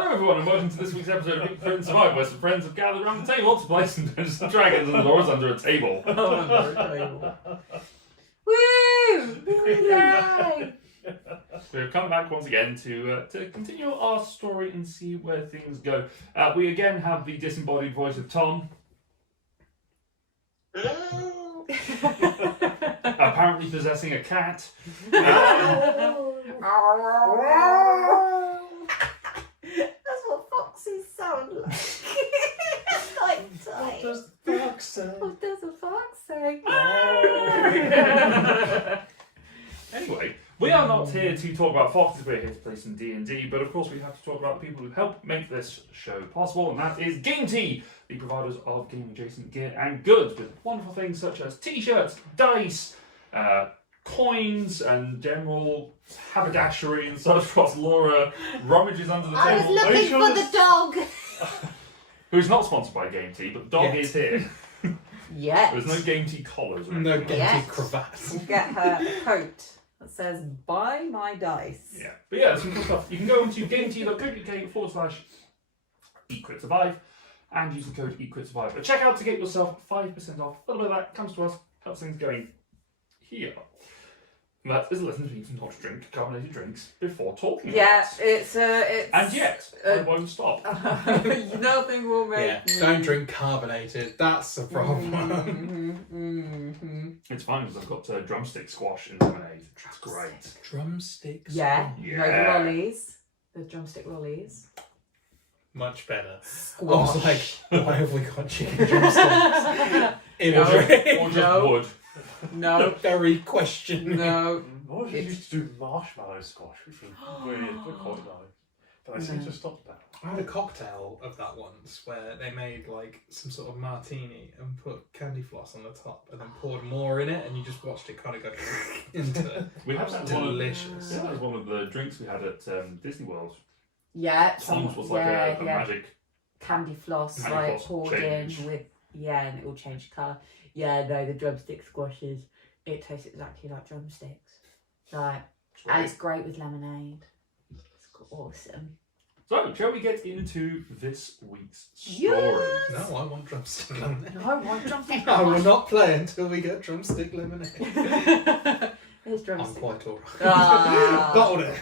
Hello everyone and welcome to this week's episode of Big Friends Survive, where some friends have gathered around the table to play some Dungeons and Dragons and Laura's under a table. Under a table. Woo! Yay! We've come back once again to continue our story and see where things go. We again have the disembodied voice of Tom. Hello. Apparently possessing a cat. That's what foxes sound like. What does the fox say? What does a fox say? Anyway, we are not here to talk about foxes, we're here to play some D&D, but of course we have to talk about people who help make this show possible, and that is Game Tea, the providers of gaming adjacent gear and goods, with wonderful things such as t-shirts, dice, coins, and general haberdashery and such, whilst Laura rummages under the I table. was looking for the dog. Who's not sponsored by Game Tea, but the dog is here. Yes. There's no Game Tea collars or anything. No like Game Yes. Tea cravat. We'll get her a coat that says "Buy my dice." Yeah, but yeah, some cool stuff. You can go onto gametea.co.uk/eatquitsurvive and use the code eatquitsurvive at checkout to get yourself 5% off. A little bit of that comes to us, helps things going here. And that is a lesson to not drink carbonated drinks before talking Yeah, about it. it's. And yet, I won't stop. Nothing will make. Yeah, don't drink carbonated. That's the problem. It's fine because I've got drumstick squash and lemonade. It's great. Drumsticks. Yeah, Yeah. you know the lollies, the drumstick lollies. Much better. I Squash. was like, why have we got chicken drumsticks in a drink? Or just No. wood. No, Very question. no. What if you used to do marshmallow squash, which was weird, but quite nice. But I seem to stop that. I had a cocktail of that once where they made like some sort of martini and put candy floss on the top and then poured more in it and you just watched it kind of go into it. We have that one of, Delicious. yeah, that was one of the drinks we had at Disney World. Yeah, Tom's was like a magic. candy floss, Candy like floss poured change. in with and it will change colour. Yeah, no, the drumstick squashes. It tastes exactly like drumsticks. Like, and it's great with lemonade. It's awesome. So, shall we get into this week's story? Yes. No, I want drumstick lemonade. No, I want drumstick. I will not play until we get drumstick lemonade. There's I'm drumstick. quite alright. Ah. Bottled it.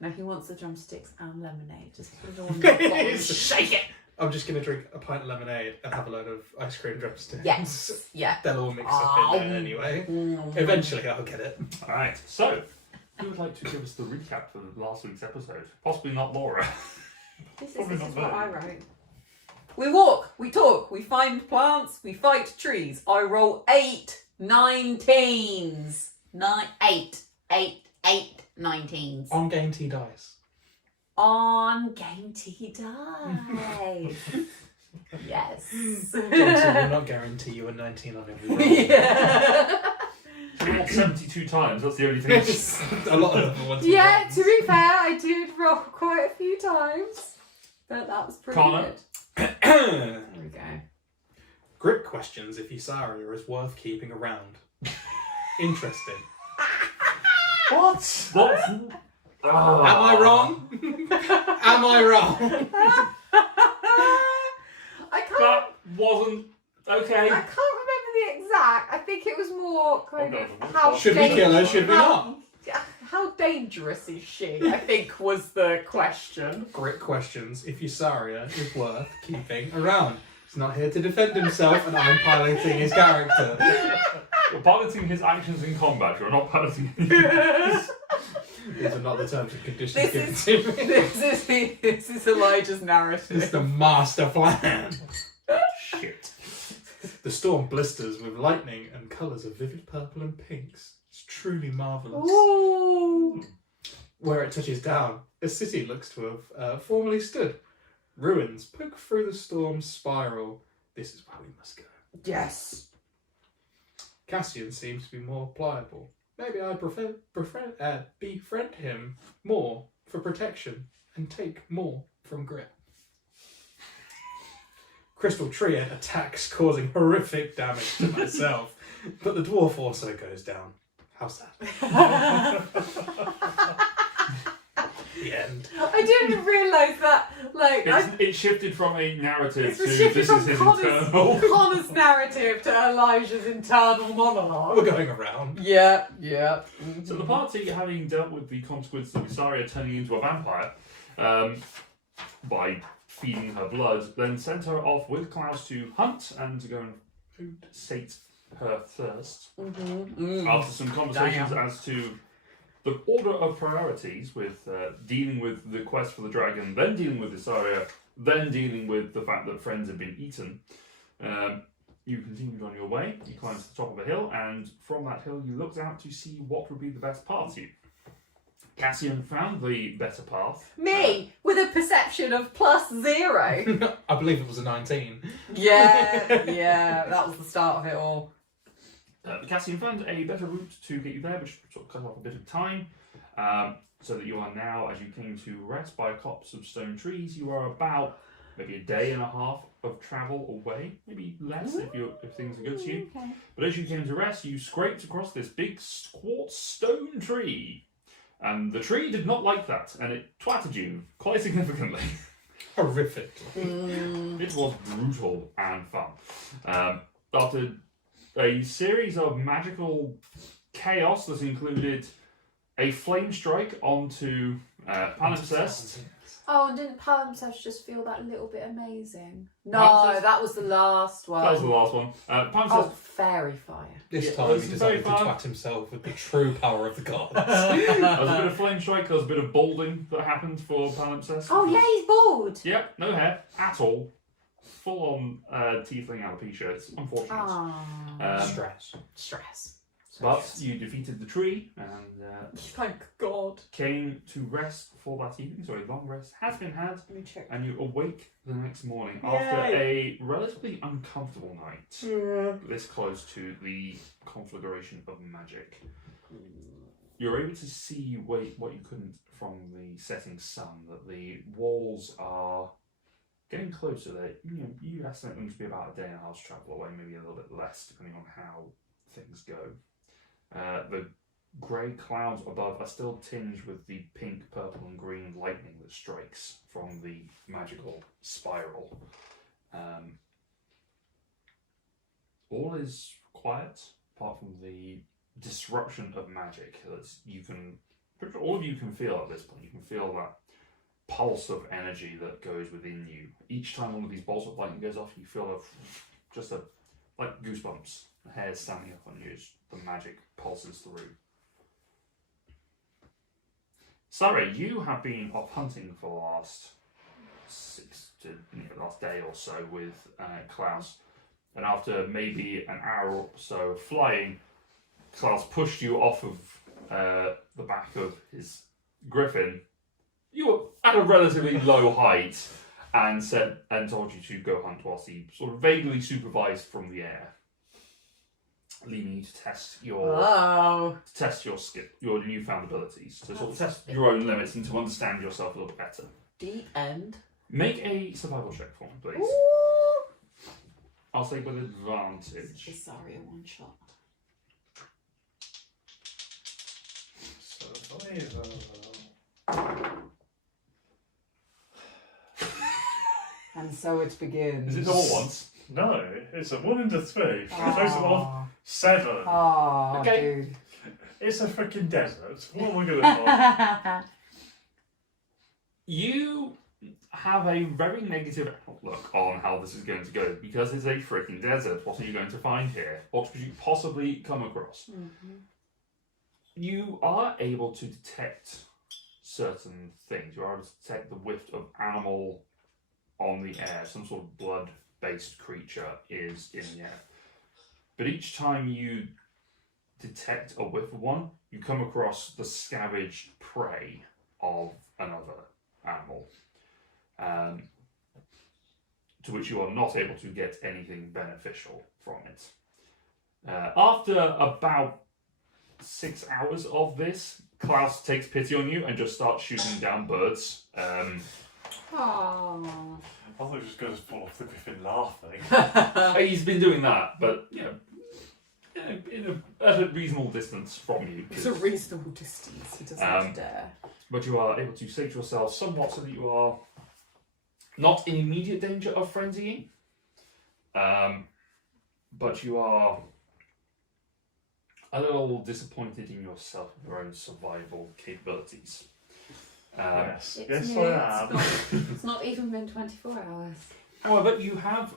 No, he wants the drumsticks and lemonade. Just put it all in the bottle and shake it. I'm just going to drink a pint of lemonade and have a load of ice cream drumsticks. Yes. Yeah. They'll all mix up in there anyway. Eventually I'll get it. Alright, so, who would like to give us the recap for last week's episode? Possibly not Laura. This is Probably not what me. I wrote. We walk, we talk, we find plants, we fight trees. I roll 8 19s. 8 19s. On Game Tea Dice. On Game Tea Dice. Yes. Johnson will not guarantee you a 19 on every roll. Yeah. She rolled 72 times, that's the only thing. A lot of them ones. Yeah, to be fair, I did roll quite a few times. But that was pretty Connor? good. There we go. Grit questions if Isaria is worth keeping around. Interesting. What? What? Am I wrong? Am I wrong? I can't That wasn't okay. I can't remember the exact. I think it was more kind Oh, of no. how Should we kill her, should we not? How dangerous is she? I think was the question. Grit questions if Isaria is worth keeping around. He's not here to defend himself and I'm piloting his character. You're piloting his actions in combat, you're not piloting These are not the terms and conditions given to me. This is Elijah's narrative. It's the master plan. Shit. The storm blisters with lightning and colours of vivid purple and pinks. It's truly marvellous. Ooh. Where it touches down, a city looks to have formerly stood. Ruins poke through the storm's spiral. This is where we must go. Yes. Cassian seems to be more pliable. Maybe I befriend him more for protection and take more from Grit. Crystal Treant attacks, causing horrific damage to myself, but the dwarf also goes down. How sad. The end. I didn't realise that. Like, It shifted from a narrative it's to the shift this from is his Connor's, internal. Connor's narrative to Elijah's internal monologue. We're going around. Yeah. So the party, having dealt with the consequence of Isaria turning into a vampire by feeding her blood, then sent her off with Klaus to hunt and to go and food sate her thirst. After some conversations as to the order of priorities, with dealing with the quest for the dragon, then dealing with Isaria, then dealing with the fact that friends had been eaten, you continued on your way. You climbed to the top of a hill, and from that hill you looked out to see what would be the best path to you. Cassian found the better path. Me, with a perception of +0. I believe it was a 19. Yeah, that was the start of it all. Cassian found a better route to get you there, which sort of cut off a bit of time, so that you are now, as you came to rest by a copse of stone trees, you are about maybe a day and a half of travel away, maybe less if things are good to you. Okay. But as you came to rest, you scraped across this big quartz stone tree. And the tree did not like that, and it twatted you quite significantly. Horrific. It was brutal and fun. After a series of magical chaos that included a flame strike onto Palimpsest. Oh, and didn't Palimpsest just feel that little bit amazing? No, Palimpsest- that was the last one. That was the last one. Oh, Palimpsest. fairy fire. This Yeah, time this he is decided to very fun. twat himself with the true power of the gods. There was a bit of flame strike, there was a bit of balding that happened for Palimpsest. Oh yeah, he's bald. Yep, no hair at all. Full on tiefling alopecia. It's unfortunate. Stress. But you defeated the tree and Thank God. came to rest for that evening. So a long rest has been had, Let me check. and you awake the next morning after a relatively uncomfortable night. This close to the conflagration of magic. You're able to see what you couldn't from the setting sun, that the walls are getting closer. You estimate them to be about a day and a half's travel away, maybe a little bit less, depending on how things go. The grey clouds above are still tinged with the pink, purple and green lightning that strikes from the magical spiral. All is quiet, apart from the disruption of magic that all of you can feel at this point. You can feel that pulse of energy that goes within you. Each time one of these bolts of lightning goes off, you feel like goosebumps. The hair's standing up on you as the magic pulses through. Sorry, you have been off hunting for the last last day or so with Klaus, and after maybe an hour or so of flying, Klaus pushed you off of the back of his griffin. You were at a relatively low height, and told you to go hunt whilst he sort of vaguely supervised from the air, leaving you to test your skill, your newfound abilities, to sort of test your own limits and to understand yourself a little bit better. Deep end. Make a survival check for me, please. Ooh. I'll say with advantage. Sorry, one shot. And so it begins. Is it all once? No, it's a 1 and a 3. Close of 7. Oh, Okay. dude. It's a freaking desert. What am I going to You have a very negative outlook on how this is going to go because it's a freaking desert. What are you going to find here? What could you possibly come across? Mm-hmm. You are able to detect certain things. You are able to detect the whiff of animal on the air. Some sort of blood-based creature is in the air. But each time you detect a whiff of one, you come across the scavenged prey of another animal, to which you are not able to get anything beneficial from it. After about 6 hours of this, Klaus takes pity on you and just starts shooting down birds. Aww. I thought he was just going to fall off the griffin laughing. He's been doing that, but at a reasonable distance from you. It's a reasonable distance. He doesn't dare. But you are able to save yourself somewhat so that you are not in immediate danger of frenzying. But you are a little disappointed in yourself and your own survival capabilities. Yes, It's yes, new, I am. It's not even been 24 hours. However, you have,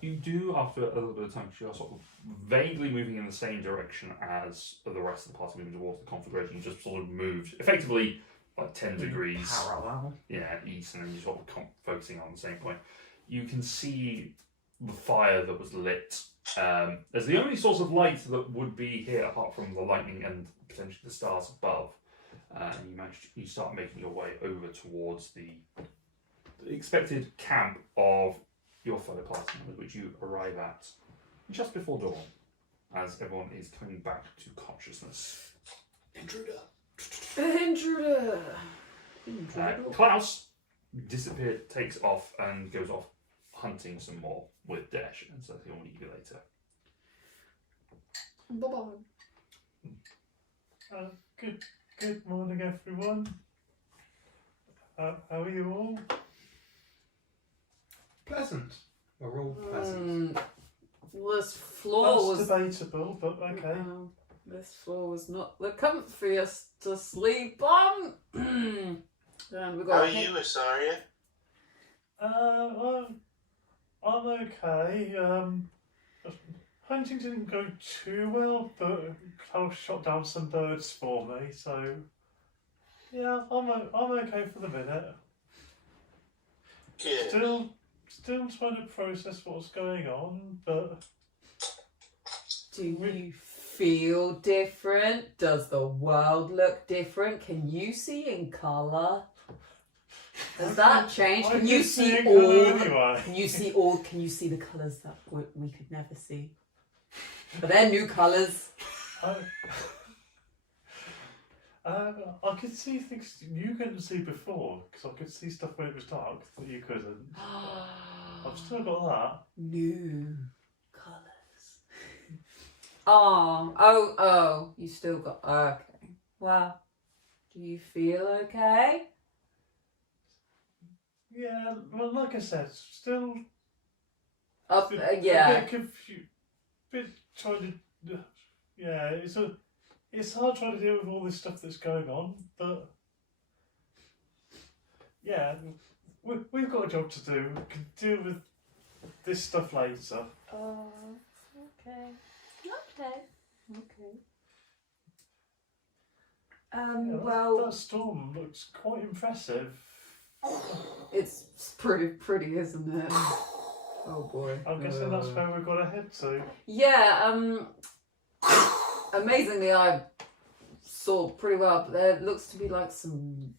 you do, after a little bit of time, you are sort of vaguely moving in the same direction as the rest of the party moving towards the conflagration. You just sort of moved, effectively, like 10 degrees. Parallel. Yeah, east, and then you're sort of focusing on the same point. You can see the fire that was lit as the only source of light that would be here, apart from the lightning and potentially the stars above. And you start making your way over towards the expected camp of your fellow party members, which you arrive at just before dawn, as everyone is coming back to consciousness. Intruder. Intruder. Klaus takes off and goes off hunting some more with Dash, and so he'll meet you later. Bye-bye. Good morning, everyone. How are you all? Pleasant. We're all pleasant. This floor That's was debatable, but okay. this floor was not the comfiest to sleep on. And we got How are you, Asaria? I'm okay. Hunting didn't go too well, but Klaus shot down some birds for me, so yeah, I'm okay for the minute. Good. Still trying to process what's going on, but Do you feel different? Does the world look different? Can you see in colour? Has that changed? I Can you can see in all? colour anyway. Can you see all? Can you see the colours that we could never see? Are there new colours? I could see things you couldn't see before, because I could see stuff when it was dark that you couldn't. I've still got that. New colours. Oh, you still got, okay. Well, do you feel okay? Yeah, well, like I said, still Up, a yeah. bit confused. Bit trying to, yeah, it's hard trying to deal with all this stuff that's going on, but yeah, we've got a job to do. We can deal with this stuff later. Oh, okay. Okay. Yeah, Well, that storm looks quite impressive. it's pretty, isn't it? Oh boy. I'm guessing that's where we've got to head to. Yeah, amazingly I saw pretty well, but there looks to be like some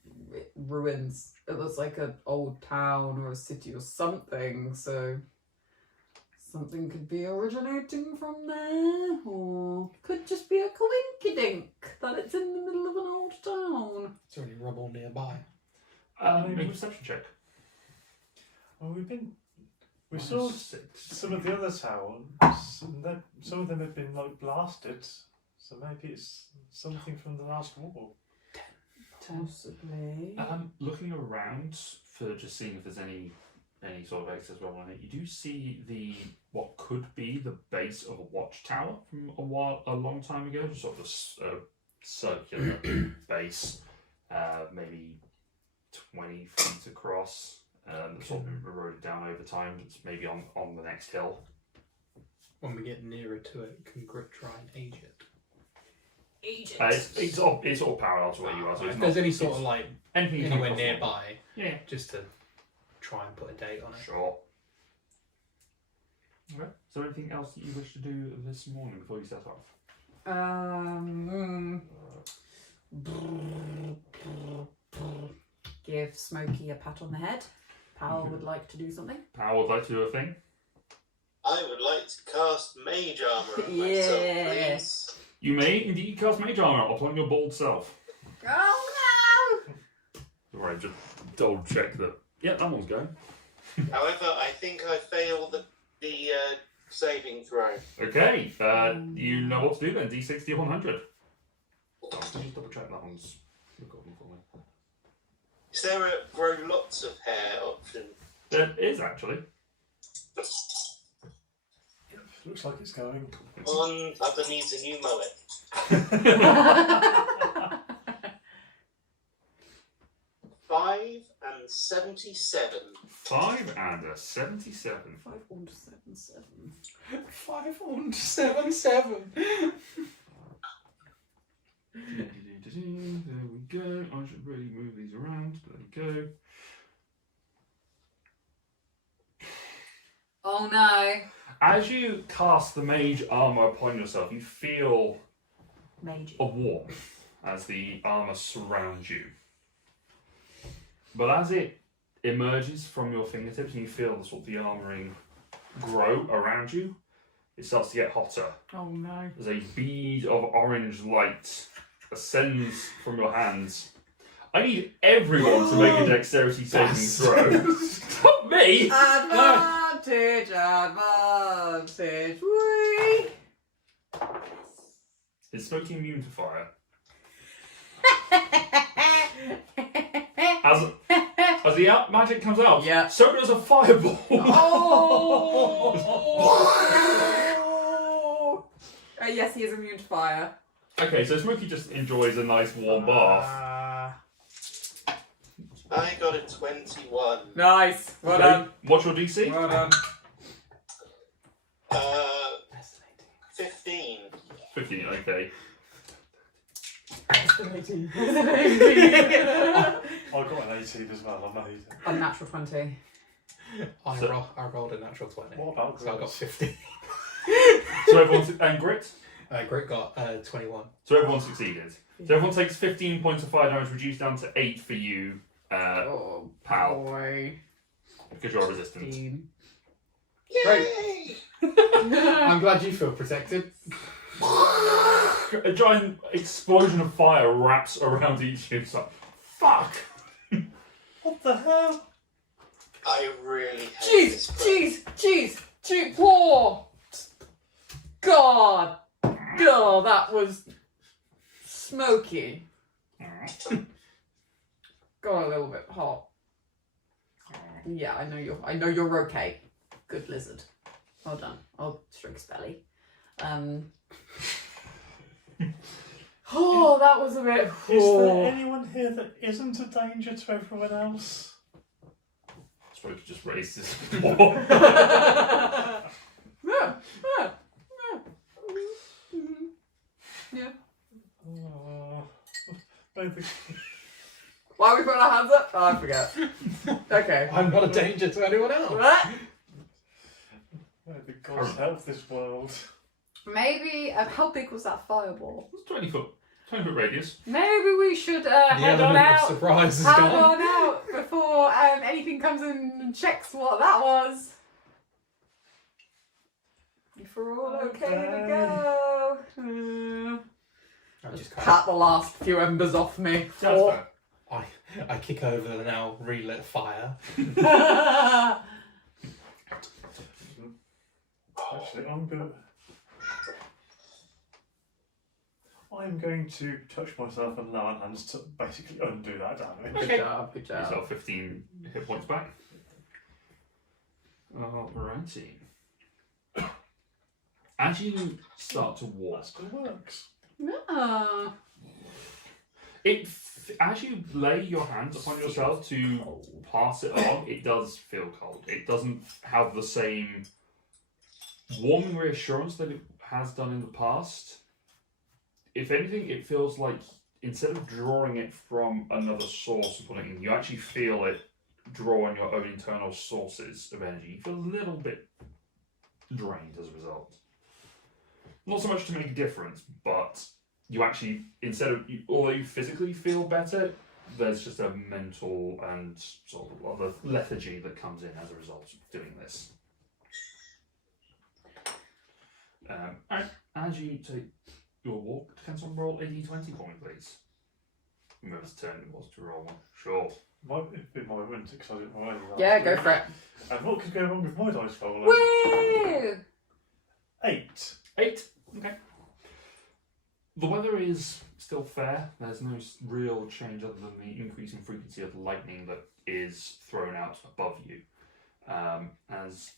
ruins. It looks like an old town or a city or something, so something could be originating from there, or could just be a coinkydink that it's in the middle of an old town. Is there any rubble nearby? Make a perception check. Well, we saw some of the other towns, and some of them have been like blasted, so maybe it's something from the last war. Possibly. Looking around for just seeing if there's any sort of excess rubble on it, you do see what could be the base of a watchtower from a long time ago, just sort of a circular base, maybe 20 feet across. Sort of eroded down over time. It's maybe on the next hill. When we get nearer to it, can Grit try and age it? It's all parallel to where you are. So if there's any sort of like anything you come anywhere across nearby, yeah, just to try and put a date on it. sure. Okay. Is there anything else that you wish to do this morning before you set off? Give Smokey a pat on the head. Powell would like to do something. Powell would like to do a thing. I would like to cast Mage Armor on Yeah. myself, please. You may indeed cast Mage Armor upon your bold self. Oh Right, just double check that. Yeah, that one's going. However, I think I failed the saving throw. Okay, you know what to do then. D60 100. Oh, can you double check that one's recording for me? Is there a grow lots of hair option? There is actually. Looks like it's going. On other needs a new mullet. 577. 5 and a 77. 5177. 577. There we go. I should really move these around. There we go. Oh no. As you cast the mage armor upon yourself, you feel Mage. a warmth as the armor surrounds you. But as it emerges from your fingertips and you feel the sort of the armoring grow around you, it starts to get hotter. Oh no. As a bead of orange light ascends from your hands. I need everyone to make a dexterity saving throw. Not me! Advantage, advantage. Whee! Is Smokey immune to fire? As the magic comes out, Yeah. so does a fireball. Oh! Yes, he is immune to fire. Okay, so Smokey just enjoys a nice warm bath. I got a 21. Nice. Well Okay, done. what's your DC? Well done. 15. 15, okay. I got an 18 as well, amazing. Unnatural 20. I rolled a natural 20. What about So I got Chris? 50. So everyone's... And Grit? Grit got 21. So everyone succeeded. So everyone takes 15 points of fire damage, reduced down to 8 for you, Oh, pal, boy. because you're resistant. 15. Yay! I'm glad you feel protected. A giant explosion of fire wraps around each of you. It's like, fuck! What the hell? I really hate this place. Jeez, poor. God. Oh, that was smoky. Got a little bit hot. Yeah, I know you're okay. Good lizard. Well done. I'll shrink his belly. Oh, that was a bit. Is there anyone here that isn't a danger to everyone else? Smokey just raised his paw. Yeah. Maybe. Why are we putting our hands up? Oh, I forget. Okay. I'm not a danger to anyone else. What? Maybe God help this world. Maybe. How big was that fireball? It's 20 foot radius. Maybe we should The head on element of out. surprise is Head gone. on out before anything comes and checks what that was. If we're all okay to go. I just kind Pat the last few embers off me. That's fair. I kick over the now relit fire. Actually, I'm going to touch myself and lower hands to basically undo that damage. Good job, good job. Yourself 15 hit points back. Alrighty. As you start to walk, That still works. Ah. as you lay your hands upon yourself to pass it along, it does feel cold. It doesn't have the same warming reassurance that it has done in the past. If anything, it feels like instead of drawing it from another source and putting it in, you actually feel it draw on your own internal sources of energy. You feel a little bit drained as a result. Not so much to make a difference, but you actually, although you physically feel better, there's just a mental and sort of other lethargy that comes in as a result of doing this. As you take your walk, can someone roll a d20 for me, please? Whoever's turn it was to roll one. Sure. Might be my win because I didn't roll any last Yeah, go week. for it. And what could go wrong with my dice roller? Woo! 8. Okay. The weather is still fair. There's no real change other than the increasing frequency of lightning that is thrown out above you. As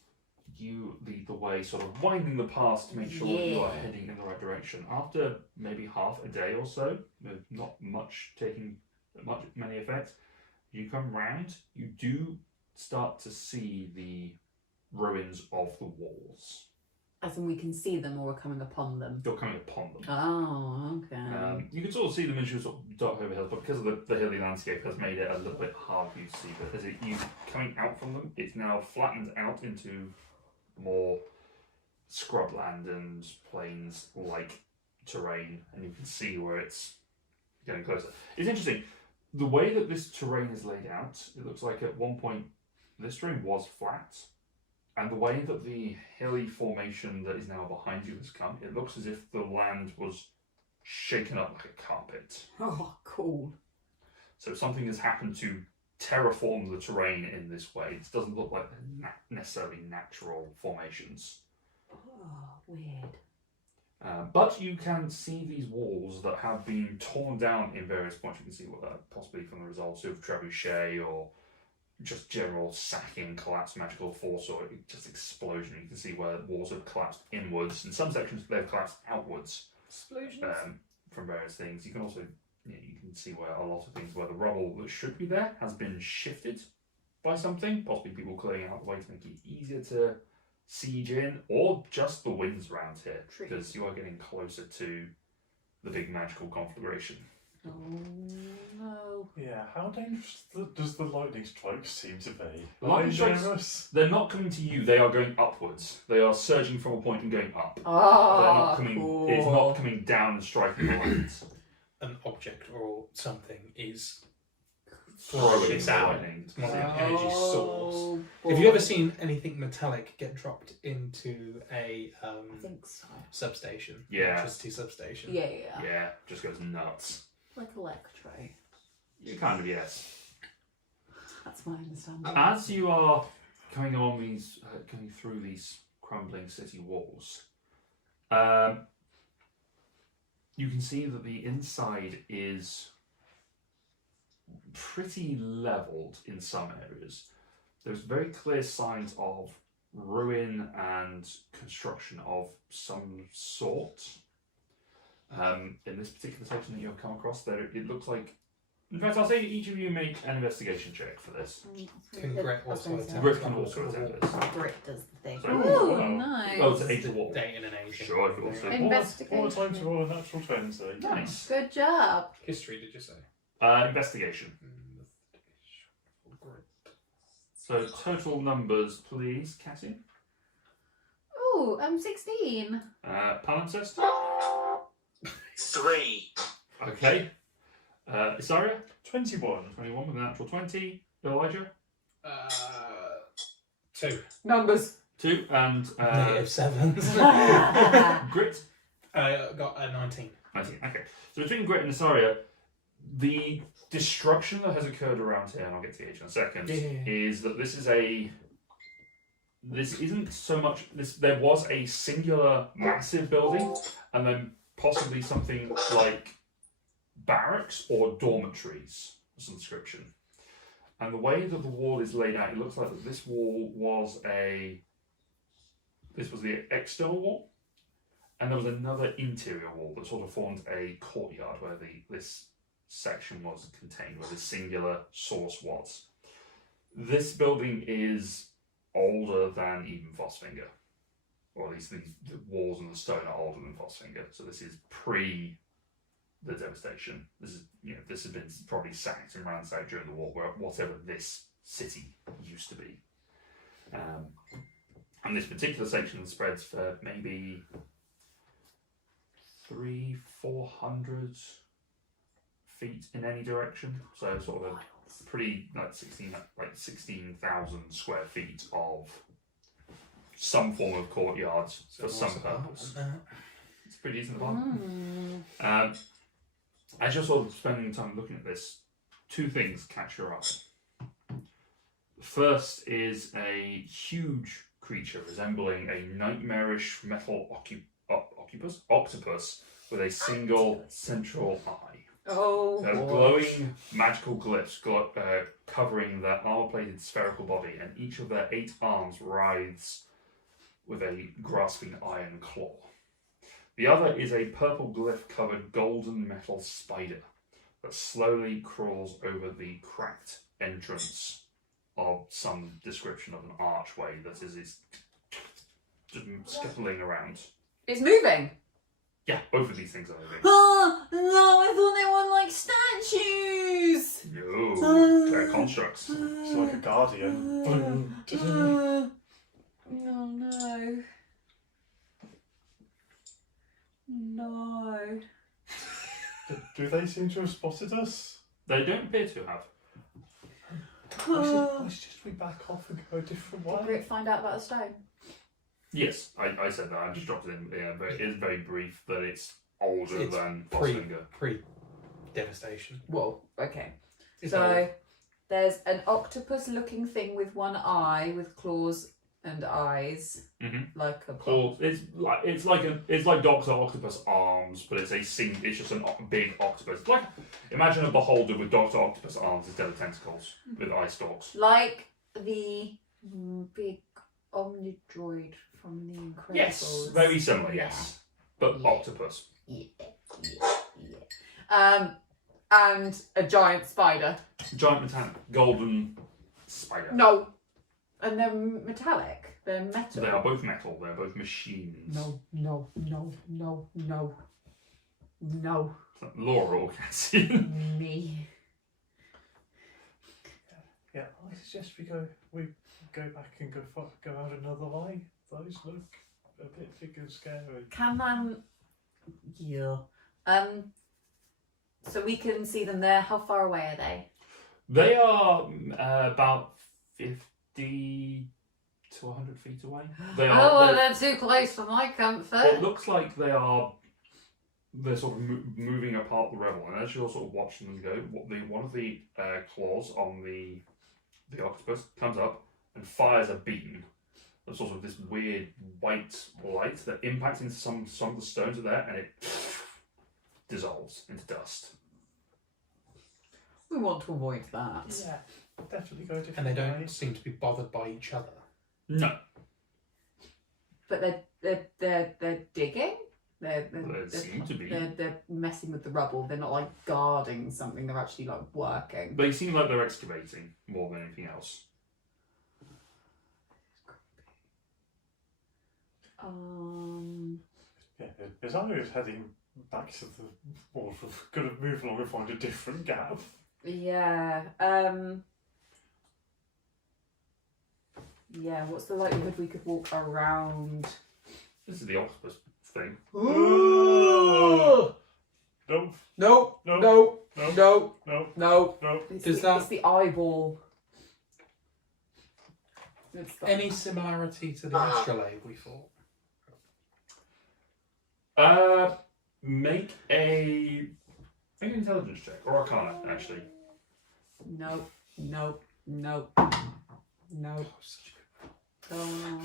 you lead the way, sort of winding the path to make sure that you are heading in the right direction. After maybe half a day or so, with not much taking many effects, you come round, you do start to see the ruins of the walls. As in we can see them or we're coming upon them? You're coming upon them. Oh, okay. You can sort of see them as you sort of dart over hills, but because of the hilly landscape has made it a little bit hard for you to see. But as you coming out from them, it's now flattened out into more scrubland and plains-like terrain, and you can see where it's getting closer. It's interesting. The way that this terrain is laid out, it looks like at one point this terrain was flat. And the way that the hilly formation that is now behind you has come, it looks as if the land was shaken up like a carpet. Oh, cool. So something has happened to terraform the terrain in this way. It doesn't look like necessarily natural formations. Oh, weird. But you can see these walls that have been torn down in various points. You can see what that possibly from the results of trebuchet or just general sacking, collapse, magical force, or just explosion. You can see where walls have collapsed inwards. In some sections, they've collapsed outwards. Explosions? From various things. You can also you can see where a lot of things, where the rubble that should be there has been shifted by something, possibly people clearing out the way to make it easier to siege in, or just the winds around here, because you are getting closer to the big magical conflagration. Oh no. Yeah, how dangerous does the lightning strike seem to be? Lightning strikes, dangerous? they're not coming to you, they are going upwards. They are surging from a point and going up. They're Ah, not coming, cool. it's not coming down and striking the lands. An object or something is Throwing It's the out. lightning. It's more like an energy source. Oh, Have you ever seen anything metallic get dropped into a I think so. substation? Yeah. Electricity substation. Yeah. Yeah, just goes nuts. Like Electro. You kind of, yes. That's my understanding. As you are coming along these, going through these crumbling city walls, you can see that the inside is pretty leveled in some areas. There's very clear signs of ruin and construction of some sort. In this particular section that you have come across, there it looks like. In fact, I'll say each of you make an investigation check for this. Can Grit also attempt? Grit can also attempt this. Grit does the thing. So- Oh, Wow. nice. Oh, to age the wall. Day in an age. Sure, if you want to. Investigation. What time to roll a natural 20? Nice. Good job. History, did you say? Investigation. So total numbers, please, Cassie. Oh, I'm 16. Palimpsest. 3. Okay. Isaria. 21. 21 with a natural 20. Elijah. 2. Numbers. 2. And Negative 7s. Grit. Got a 19. 19. Okay. So between Grit and Isaria, the destruction that has occurred around here, and I'll get to the age in a second, is that this isn't so much there was a singular massive building and then possibly something like barracks or dormitories was the description. And the way that the wall is laid out, it looks like that this wall was the external wall, and there was another interior wall that sort of formed a courtyard where this section was contained, where the singular source was. This building is older than even Fossfinger, or at least the walls and the stone are older than Fossfinger. So this is pre the devastation. This has been probably sacked and ransacked during the war, whatever this city used to be. And this particular section spreads for maybe 300-400 feet in any direction, so sort of a pretty like 16,000 square feet of some form of courtyard for some purpose. It's pretty decent apartment. As you're sort of spending time looking at this, two things catch your eye. The first is a huge creature resembling a nightmarish metal octopus with a single central eye. Oh, They're boy. glowing magical glyphs covering their armor-plated spherical body, and each of their 8 arms writhes with a grasping iron claw. The other is a purple glyph-covered golden metal spider that slowly crawls over the cracked entrance of some description of an archway that is just scuttling around. It's moving. Yeah, both of these things are moving. Oh, no, I thought they were like statues. No, they're constructs. It's like a guardian. Oh, no. No. Do they seem to have spotted us? They don't appear to have. I suggest we back off and go a different way. Grit find out about the stone. Yes, I said that. I just dropped it in. Yeah, but it is very brief, but it's older It's than pre Frostfinger. devastation. Whoa, okay. It's So old. there's an octopus looking thing with one eye with claws and eyes. Mm-hmm. Like a Claws. It's like Doctor Octopus arms, but it's just a big octopus. Like imagine a beholder with Doctor Octopus arms instead of tentacles with eye stalks. like the big Omnidroid from the Incredibles. Yes, very similar. Yes, but Yeah. octopus. Yeah. And a giant spider. Giant metallic golden spider. No. And they're metallic. They're metal. They are both metal. They are both machines. No. Laura or Cassie. Me. Yeah, I suggest we go back and go out another way. Those look a bit big and scary. Can yeah. So we can see them there. How far away are they? They are about 50 to 100 feet away. They are. Oh, well, they're too close for my comfort. It looks like they're sort of moving apart the rebel, and as you're sort of watching them go, one of the claws on the octopus comes up and fires a beam. That's sort of this weird white light that impacts into some of the stones are there, and it dissolves into dust. We want to avoid that. Yeah, definitely go a different And they way. don't seem to be bothered by each other. No, But they're digging. They're seem to be. They're messing with the rubble. They're not like guarding something. They're actually like working. They seem like they're excavating more than anything else. Yeah, as I was heading back to the wall, we're going to move along and find a different gap. Yeah. Yeah. What's the likelihood we could walk around? This is the octopus thing. Nope. No, No. no, No. no, No. no. No. It's the eyeball. It's the- Any similarity to the astrolabe we fought? Make an intelligence check or arcana actually. No. Oh, such a good roll.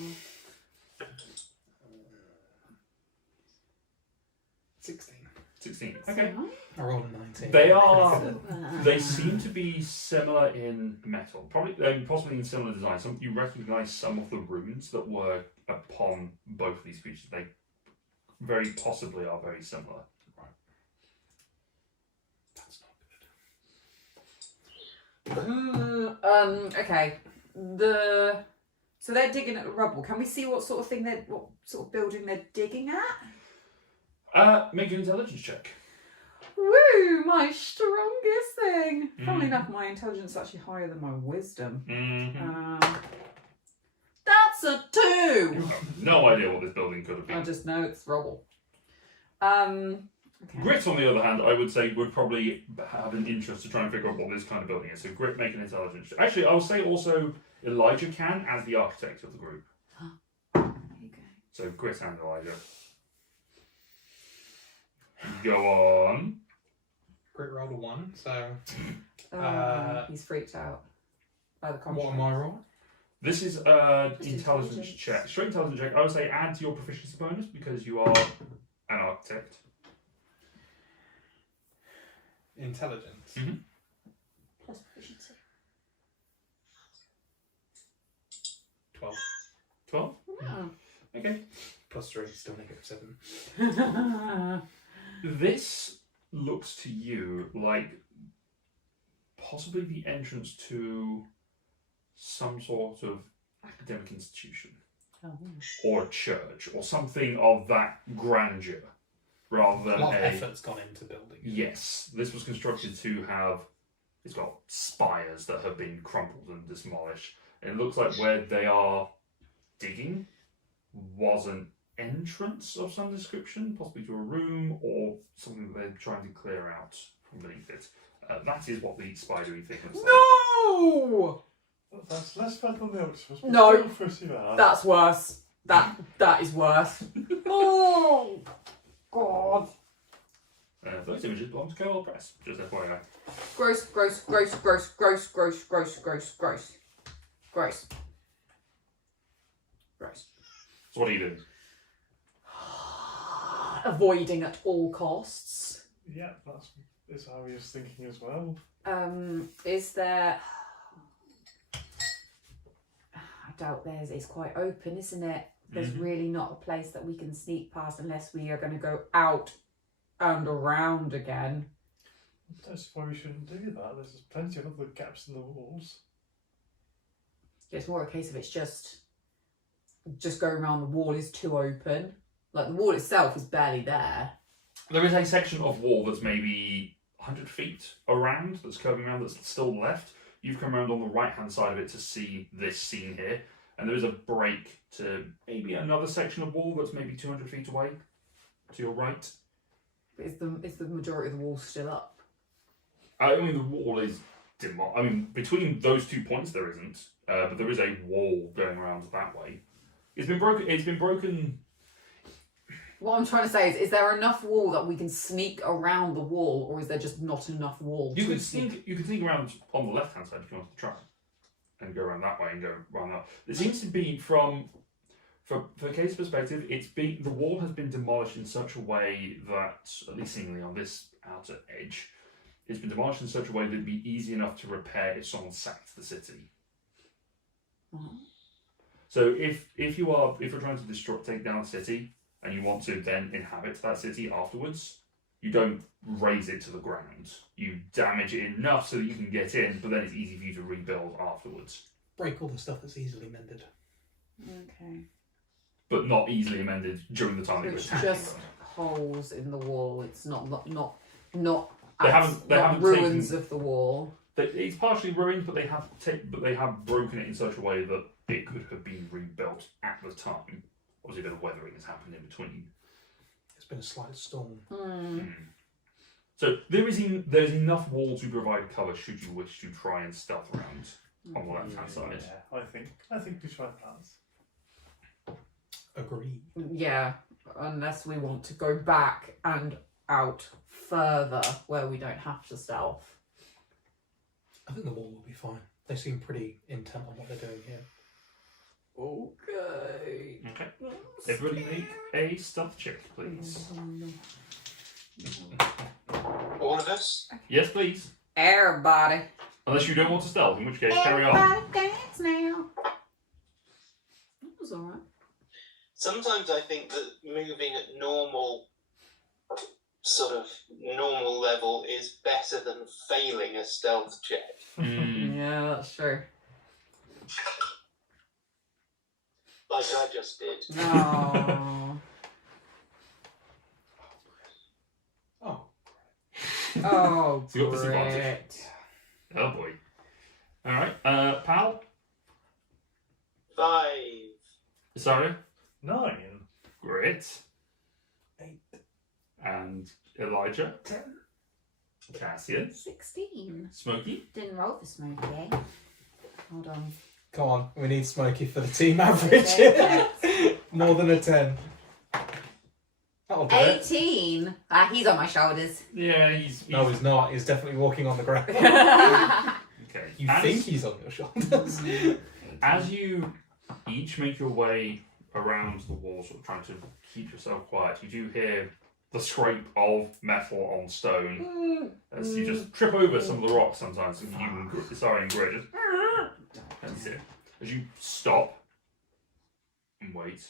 16. 16. Okay. I rolled a 19. They are. Uh, They seem to be similar in metal, probably possibly in similar design. You recognise some of the runes that were upon both of these creatures. They very possibly are very similar. That's not good. Okay. So they're digging at the rubble. Can we see what sort of building they're digging at? Make an intelligence check. Woo! My strongest thing. Funnily Mhm. enough, my intelligence is actually higher than my wisdom. Mm-hmm. That's a 2. You have no idea what this building could have I been. just know it's rubble. Okay. Grit, on the other hand, I would say would probably have an interest to try and figure out what this kind of building is. So Grit, make an intelligence check. Actually, I will say also Elijah can as the architect of the group. There you go. So Grit and Elijah. Go on. Grit rolled a 1, so He's freaked out by the what contract. am I rolling? This is Just intelligence intelligence. check. Straight intelligence check. I would say add to your proficiency bonus because you are architect. Intelligence. Mhm. Plus proficiency. 12. 12? Oh. Okay. Plus 3, still -7. This looks to you like possibly the entrance to some sort of academic institution Oh. or a church or something of that grandeur rather A than lot of effort's gone into building it. Yes, this was constructed to have. It's got spires that have been crumpled and demolished. And it looks like where they are digging was an entrance of some description, possibly to a room or something that they're trying to clear out from beneath it. That is what the spidery thing looks like. No! That's less bad than the octopus. But No. still pretty bad. That's worse. That is worse. Oh God. Those images belong to Carol Press, just FYI. Gross, gross, gross, gross, gross, gross, gross, gross, gross. Gross. Gross. So what are you doing? Avoiding at all costs. Yeah, that's how he was thinking as well. Is there... I doubt it's quite open, isn't it? There's really not a place that we can sneak past unless we are going to go out and around again. That's why we shouldn't do that. There's plenty of other gaps in the walls. It's more a case of it's just going around the wall is too open. Like the wall itself is barely there. There is a section of wall that's maybe 100 feet around, that's curving around, that's still left. You've come around on the right-hand side of it to see this scene here. And there is a break to maybe another section of wall that's maybe 200 feet away to your right. But is the majority of the wall still up? I mean, the wall is between those 2 points there isn't, but there is a wall going around that way. It's been broken. What I'm trying to say is there enough wall that we can sneak around the wall, or is there just not enough wall? You could sneak around on the left hand side if you wanted to try, and go around that way and go around that. It seems to be from Kate's perspective, the wall has been demolished in such a way that, at least seemingly on this outer edge, it's been demolished in such a way that it'd be easy enough to repair if someone sacked the city. Oh. So if you're trying to take down a city and you want to then inhabit that city afterwards, you don't raze it to the ground. You damage it enough so that you can get in, but then it's easy for you to rebuild afterwards. Break all the stuff that's easily mended. Okay. But not easily amended during the time that you're It's attacking just them. holes in the wall. It's not They haven't ruins taken- of the wall. It's partially ruined, but they have broken it in such a way that it could have been rebuilt at the time. Obviously, a bit of weathering has happened in between. It's been a slight storm. So there's enough wall to provide cover should you wish to try and stealth around on the left hand side. Yeah, I think we try that. Agreed. Yeah, unless we want to go back and out further where we don't have to stealth. I think the wall will be fine. They seem pretty intent on what they're doing here. Okay. Okay. Everybody make a stealth check, please. All of us? Yes, please. Everybody. Unless you don't want to stealth, in which case carry on. Everybody dance now. That was alright. Sometimes I think that moving at normal level is better than failing a stealth check. Yeah, that's true. Like I just did. Oh. Oh. Oh, So you got disadvantage. great. Oh boy. Alright, pal? 5. Sorry? 9. Great. 8. And Elijah? 10. Cassian? 16. Smokey? Didn't roll for Smokey, eh? Hold on. Come on, we need Smokey for the team average. Okay. More than a 10. That'll do it. 18. He's on my shoulders. Yeah, he's No, he's not. He's definitely walking on the ground. okay. You As- think he's on your shoulders. As you each make your way around the wall, sort of trying to keep yourself quiet, you do hear the scrape of metal on stone as you just trip over some of the rocks sometimes. And you and Grid. That's it. As you stop and wait,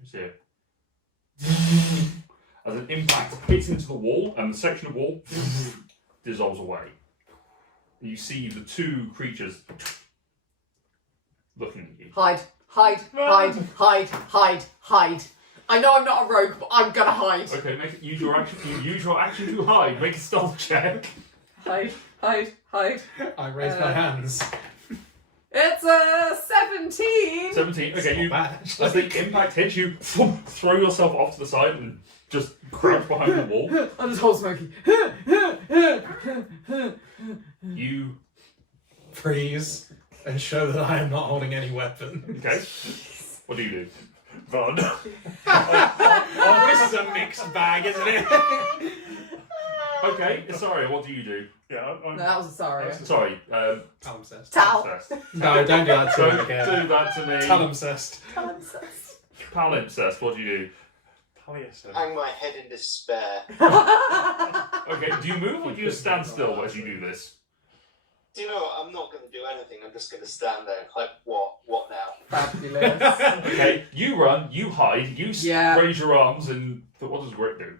you see it. As an impact hits into the wall, and the section of wall dissolves away. And you see the two creatures looking at you. Hide. I know I'm not a rogue, but I'm gonna hide. Okay, use your action. You use your action to hide. Make a stealth check. Hide. I raise my hands. It's a 17. 17. Okay, Not bad, actually. as the impact hits you, throw yourself off to the side and just crouch behind the wall. I'm just whole smoky. You Freeze and show that I am not holding any weapon. okay? What do you do? Run. Oh, this is a mixed bag, isn't it? Okay, sorry. What do you do? Yeah, No, that was a sorry. Sorry. Palimpsest. Towel. Palimpsest. No, don't do that to me Don't again. do that to me. Palimpsest. Palimpsest. What do you do? Taliesin. Hang my head in despair. Okay. Do you move or do you stand still as you do this? Do you know what? I'm not going to do anything. I'm just going to stand there. Like, what? What now? Fabulous. Okay. You run. You hide. You Yeah. raise your arms, and what does Grit do?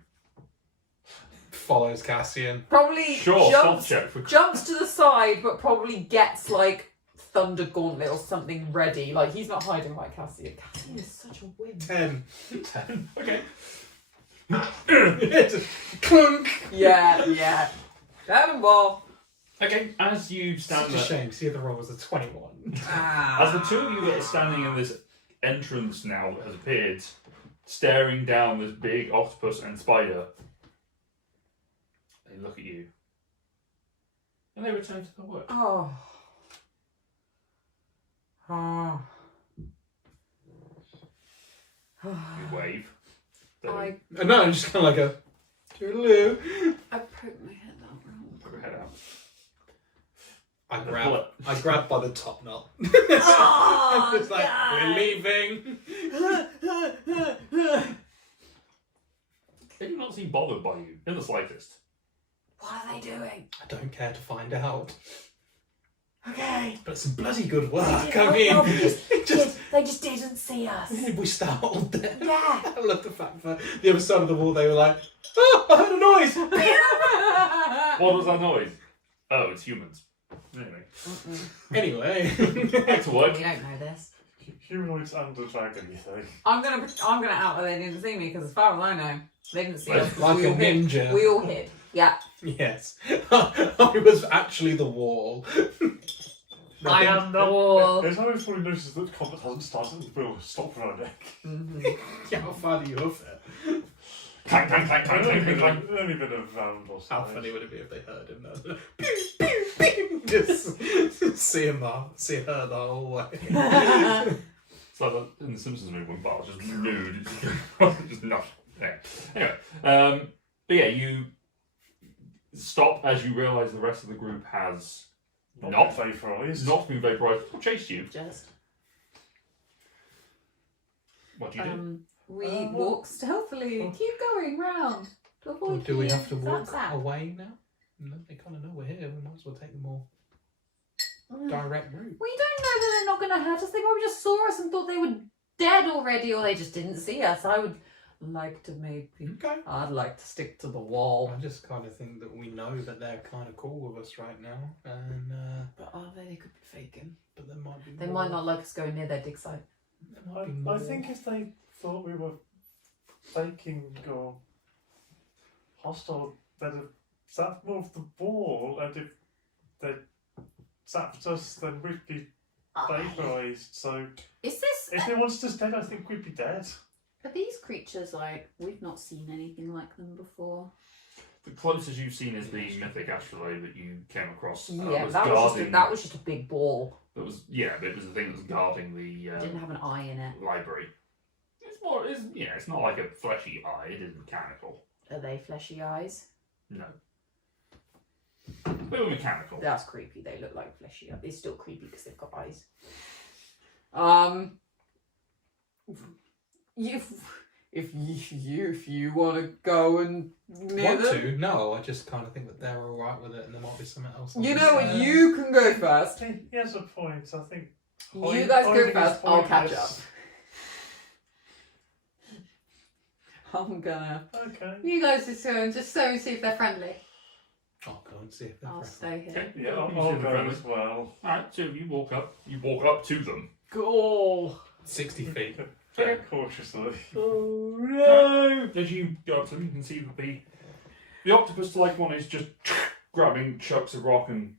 Follows Cassian. Probably Sure. Stealth check for. jumps to the side, but probably gets like thunder gauntlet or something ready. Like he's not hiding like Cassian. Cassian is such a wimp. 10. 10. Okay. Clunk. Yeah. Cannonball. Okay. As you stand Such a there. shame. See, the roll was a 21. As the two of you are standing in this entrance now that has appeared, staring down this big octopus and spider, they look at you. And they return to their work. Oh. You wave. I No, I'm just kind of like a toodaloo. poked my head out wrong. Put your head out. I grab by the top knot. Oh, It's like, we're leaving. They do not seem bothered by you in the slightest. What are they doing? I don't care to find out. Okay. But it's bloody good work. They I mean, they just didn't see us. we startled them. Yeah. I love the fact that the other side of the wall they were like, oh, I heard a noise. What was that noise? Oh, it's humans. Anyway. Back to work. You don't know this. Humanoids and a dragon, you think? I'm gonna out that they didn't see me because as far as I know, they didn't see us. 'cause Like we a all hid. ninja. We all hid. Yeah. Yes. I was actually the wall. I am the wall. It's always probably noticed that combat hasn't started and we'll stop running. Yeah, how far do you hoof it? Clank, clank, clank, clank, clank, clank, clank. Only been a round or so. How funny would it be if they heard him though? Pew, pew, pew. Just see her the whole way. It's like that in the Simpsons movie when Bart's just nude. Just not. Yeah. Anyway, but yeah, you stop as you realise the rest of the group has not vaporised. not been vaporised or chased you. Just. What do you do? We What? walk stealthily. Keep going round to Or avoid do we the have to walk zap. away now? No, they kind of know we're here. We might as well take the more direct route. We don't know that they're not going to hurt us. They probably just saw us and thought they were dead already, or they just didn't see us. I would like to maybe. Okay. I'd like to stick to the wall. I just kind of think that we know that they're kind of cool with us right now, and But are they? They could be faking. but there might be. They more. might not like us going near their dig site. There might be more. I think if they thought we were faking or hostile, they'd have zapped more of the ball, and if they zapped us, then we'd be vaporised. So Is this? if they wanted us dead, I think we'd be dead. Are these creatures like we've not seen anything like them before? The closest you've seen is the mythic astrolabe that you came across. Yeah, was that guarding. was just a big ball. But it was the thing that was guarding the It didn't have an eye in it. library. It's not like a fleshy eye. It is mechanical. Are they fleshy eyes? No. They were mechanical. That's creepy. They look like fleshy eyes. It's still creepy because they've got eyes. if you want to go and near Want them, to? No, I just kind of think that they're all right with it, and there might be something else. on you the know what? side. You can go first. He has a point. I think. You guys go hiding is first. I'll catch up. pointless. I'm gonna. Okay. You guys just go and just so and see if they're friendly. I'll go and see if they're I'll friendly. stay here. Okay. Yeah, You see I'll them go friendly. as well. Alright, so you walk up to them. Go. 60 feet. Very cautiously. Oh no! As you go up to them, you can see that the octopus-like one is just grabbing chunks of rock and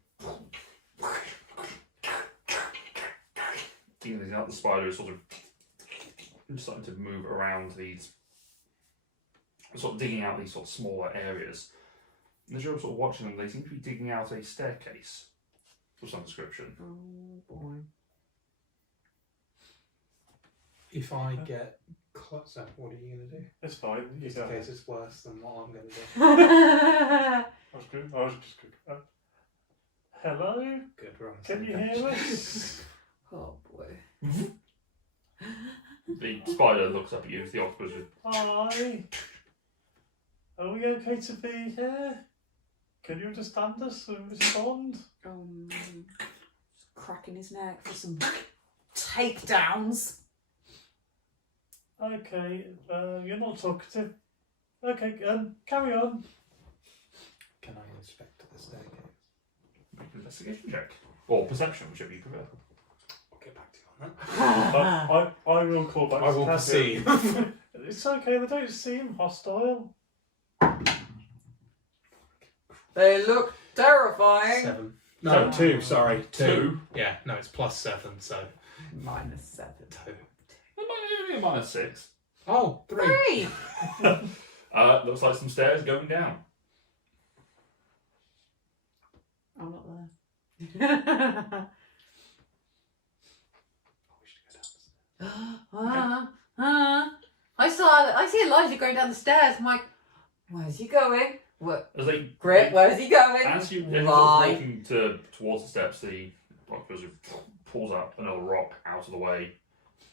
dealing out. The spider is sort of starting to move around these, sort of digging out these sort of smaller areas. And as you're sort of watching them, they seem to be digging out a staircase of some description. Oh boy. If I get closer, what are you going to do? It's fine. You Just go. in case it's worse than what I'm going to do. I was good. I was just good. Hello? Good, we're on the Can same you page. hear us? Oh boy. The spider looks up at you as the octopus is Hi. Are we okay to be here? Can you understand us and respond? Just cracking his neck for some takedowns. Okay, you're not talkative. Okay, carry on. Can I inspect the staircase? make an investigation check. Or perception, whichever you prefer. I'll get back to you on that. I will call back. I to will Cassie. perceive. It's okay. They don't seem hostile. They look terrifying. 7. No, Oh. 2, sorry. 2. 2. Yeah, no, it's plus 7, so -7. 2. Maybe a -6. Oh, 3. 3! Looks like some stairs going down. I'm not there. I see Elijah going down the stairs. I'm like, Where's he going? What? As they Grit, where's he going? As you're sort of Why? walking towards the steps, the octopus pulls out another rock out of the way,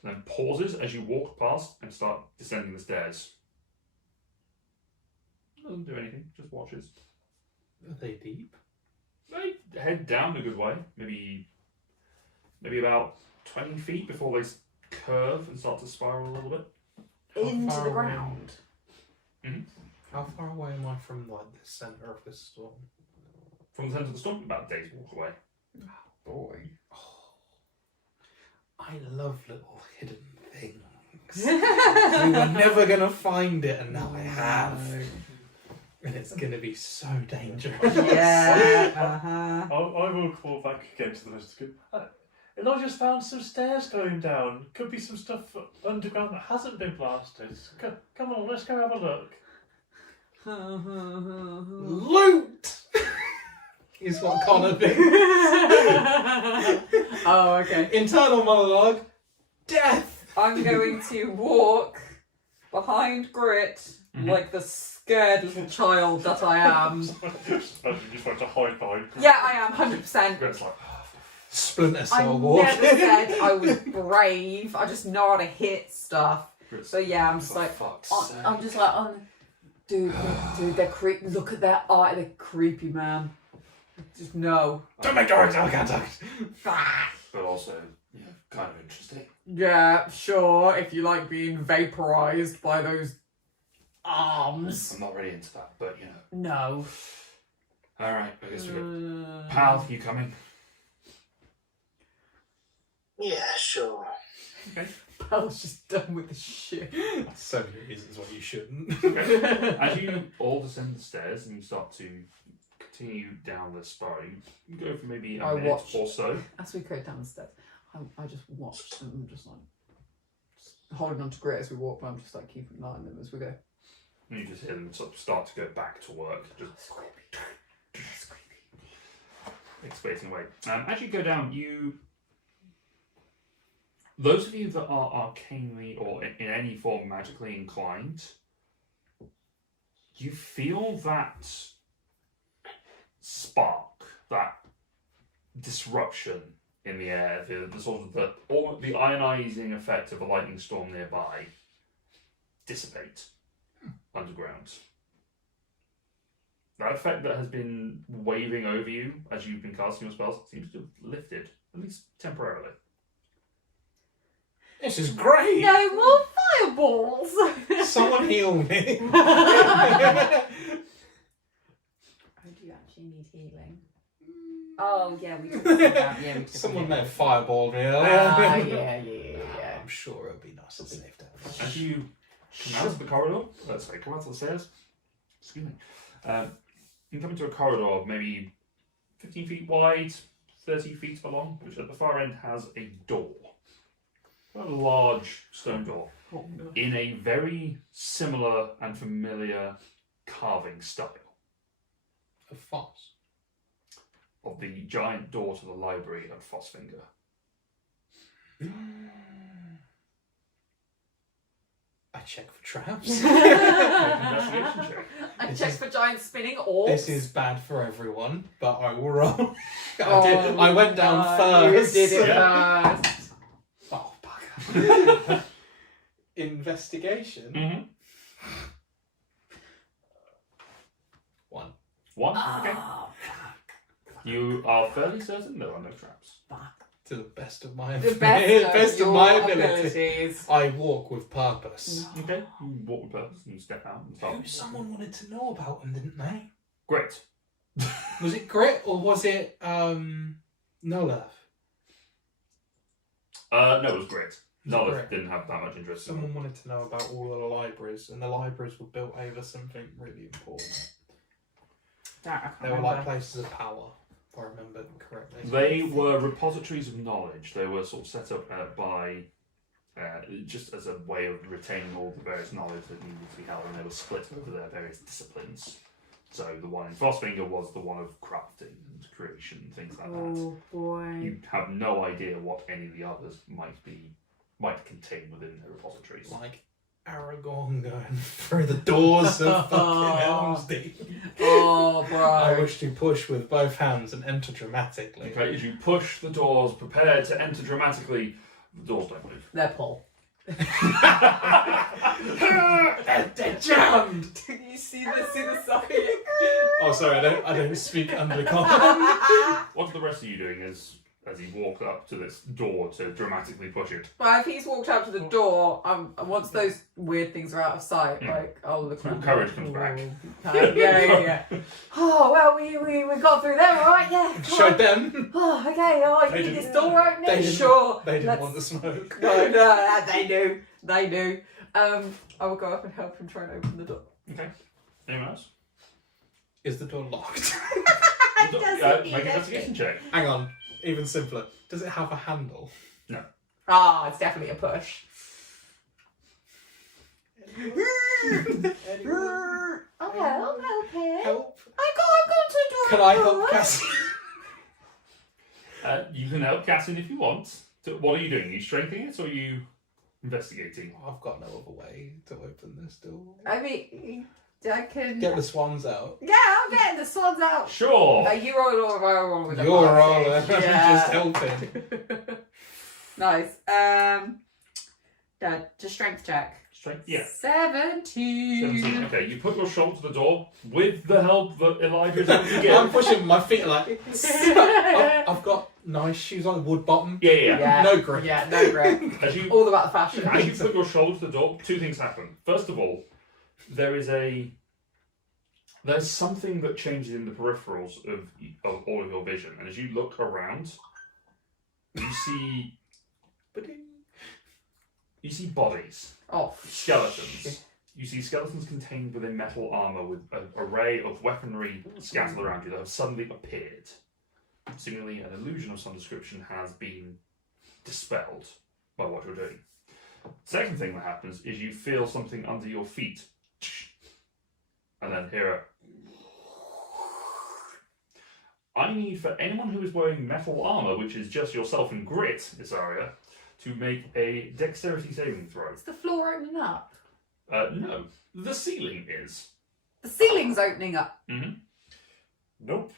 and then pauses as you walk past and start descending the stairs. Doesn't do anything, just watches. Are they deep? They head down a good way, maybe about 20 feet before they curve and start to spiral a little bit. into far the away? ground. How far away am I from like the centre of this storm? From the centre of the storm, about a day's walk away. Boy. I love little hidden things. We were never gonna find it, and now I have. And it's gonna be so dangerous. Yeah. Uh-huh. I will call back again to the rest of the I just found some stairs going down. Could be some stuff underground that hasn't been blasted. Come on, let's go have a look. Loot is what Connor thinks. Oh, okay. Internal monologue. Death. I'm going to walk behind Grit like the scared little child that I am. You just want to hide behind. Yeah, I am, 100%. Gret's like, Splinter I Cell never walking. said I was brave. I just know how to hit stuff. Gret's So yeah, I'm just for like, fuck's I'm sake. just like, dude, they're creepy. Look at their eye, they're creepy, man. Just no. Don't make eye contact. But also, yeah, kind of interesting. Yeah, sure. If you like being vaporized by those arms. I'm not really into that, but you know. No. Alright, I guess we get. Pal, you coming? Yeah, sure. I was just done with the shit. So many reasons why you shouldn't. Okay. As you all descend the stairs and you start to continue down this spiral, you go for maybe a I minute watched. or so. As we go down the steps, I just watched them, just like holding on to Grit as we walk, but I'm just like keeping an eye on them as we go. And you just hear them sort of start to go back to work, just excavating away. As you go down, those of you that are arcanely or in any form magically inclined, you feel that spark, that disruption in the air, the sort of the ionizing effect of a lightning storm nearby. dissipate underground. That effect that has been waving over you as you've been casting your spells seems to have lifted, at least temporarily. This is great! No more fireballs! Someone heal me. I do actually need healing. Oh, yeah, we talked about that. Yeah, we took Someone a may have fireballed me yeah, earlier. yeah. I'm sure it'll be nice and safe down there. As you come out of the corridor, come out of the stairs, excuse me, you come into a corridor of maybe 15 feet wide, 30 feet along, which at the far end has a door. A large stone door in a very similar and familiar carving style Of Foss. of the giant door to the library at Fossfinger. I check for traps. Make an investigation check. I This checked is- for giant spinning orbs. This is bad for everyone, but I will roll. Oh, I went down no, first. You did it Yeah. first. Oh, bugger. Investigation. Mm-hmm. 1. One. Okay. Oh, You are fairly certain there are no traps. fuck. To the best of my The best of my your ability. abilities. I walk with purpose. Okay. You walk with purpose and you step out and start. Someone wanted to know about them, didn't they? Great. Was it grit or was it no love? No, it was great. Nala Great. didn't have that much interest in them. Someone wanted to know about all of the libraries, and the libraries were built over something really important. They were like places of power, if I remember correctly. They were repositories of knowledge. They were sort of set up by just as a way of retaining all the various knowledge that needed to be held, and they were split over their various disciplines. So the one in Frostfinger was the one of crafting and creation, things like that. Oh boy. You have no idea what any of the others might contain within their repositories. Like Aragorn going through the doors of fucking Helm's Deep. Oh, bro. I wish to push with both hands and enter dramatically. Okay, as you push the doors, prepare to enter dramatically, the doors don't move. They're Paul. They're jammed. You see the suffering? Oh, sorry, I don't speak under command. What are the rest of you doing as you walk up to this door to dramatically push it? Well, if he's walked up to the door, once those weird things are out of sight, like, I'll look Your around. courage comes back. Yeah. Oh, well, we got through there, all right? Yeah. come Showed on. them. Oh, okay. Oh, you They need didn't- this door opening? They didn't, Sure. They didn't Let's- want the smoke. No, they do. I will go up and help him try and open the door. Okay. Anyone else? Is the door locked? Make an investigation check. Hang on, even simpler. Does it have a handle? Ah, it's definitely a push. Anyone? I'll help here. Help? I'm going to do Can I help Cassie? You can help Cassin if you want. So what are you doing? Are you strengthening it or are you investigating? I've got no other way to open this door. I mean, I can. Get the swans out. Yeah, I'm getting the swans out. Sure. You roll or I roll with a You're advantage. rolling. Yeah. Just helping. Nice. Just strength check. Strength. Yeah. 17. 17. Okay, you put your shoulder to the door with the help that Elijah is able to I'm give. pushing my feet like. I've got nice shoes on, wood bottom. Yeah. Yeah. No grip. Yeah, no grip. As you All about the fashion. As you put your shoulder to the door, two things happen. First of all, there's something that changes in the peripherals of all of your vision, and as you look around, you see bodies, Oh, skeletons. You see skeletons contained within metal armor with an array of weaponry scattered around you that have suddenly appeared. Seemingly, an illusion of some description has been dispelled by what you're doing. Second thing that happens is you feel something under your feet, and then hear a. I need for anyone who is wearing metal armor, which is just yourself and Grit, this area, to make a dexterity saving throw. is the floor opening up? No, the ceiling is. The ceiling's opening up. Mm-hmm. Nope.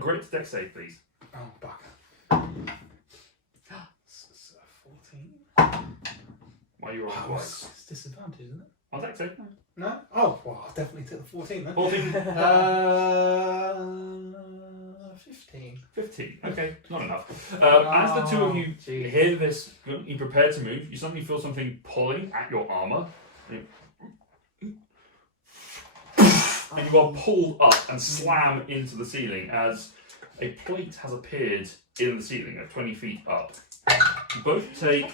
Grit, dex save, please. Oh, bugger. 14. Why you rolling twice? It's disadvantage, isn't it? I'll take so. No? Oh, well, I'll definitely take the 14 then. 14. 15. 15. Okay, not enough. As the two of you hear this, you prepare to move, you suddenly feel something pulling at your armour. And you are pulled up and slam into the ceiling as a plate has appeared in the ceiling at 20 feet up. You both take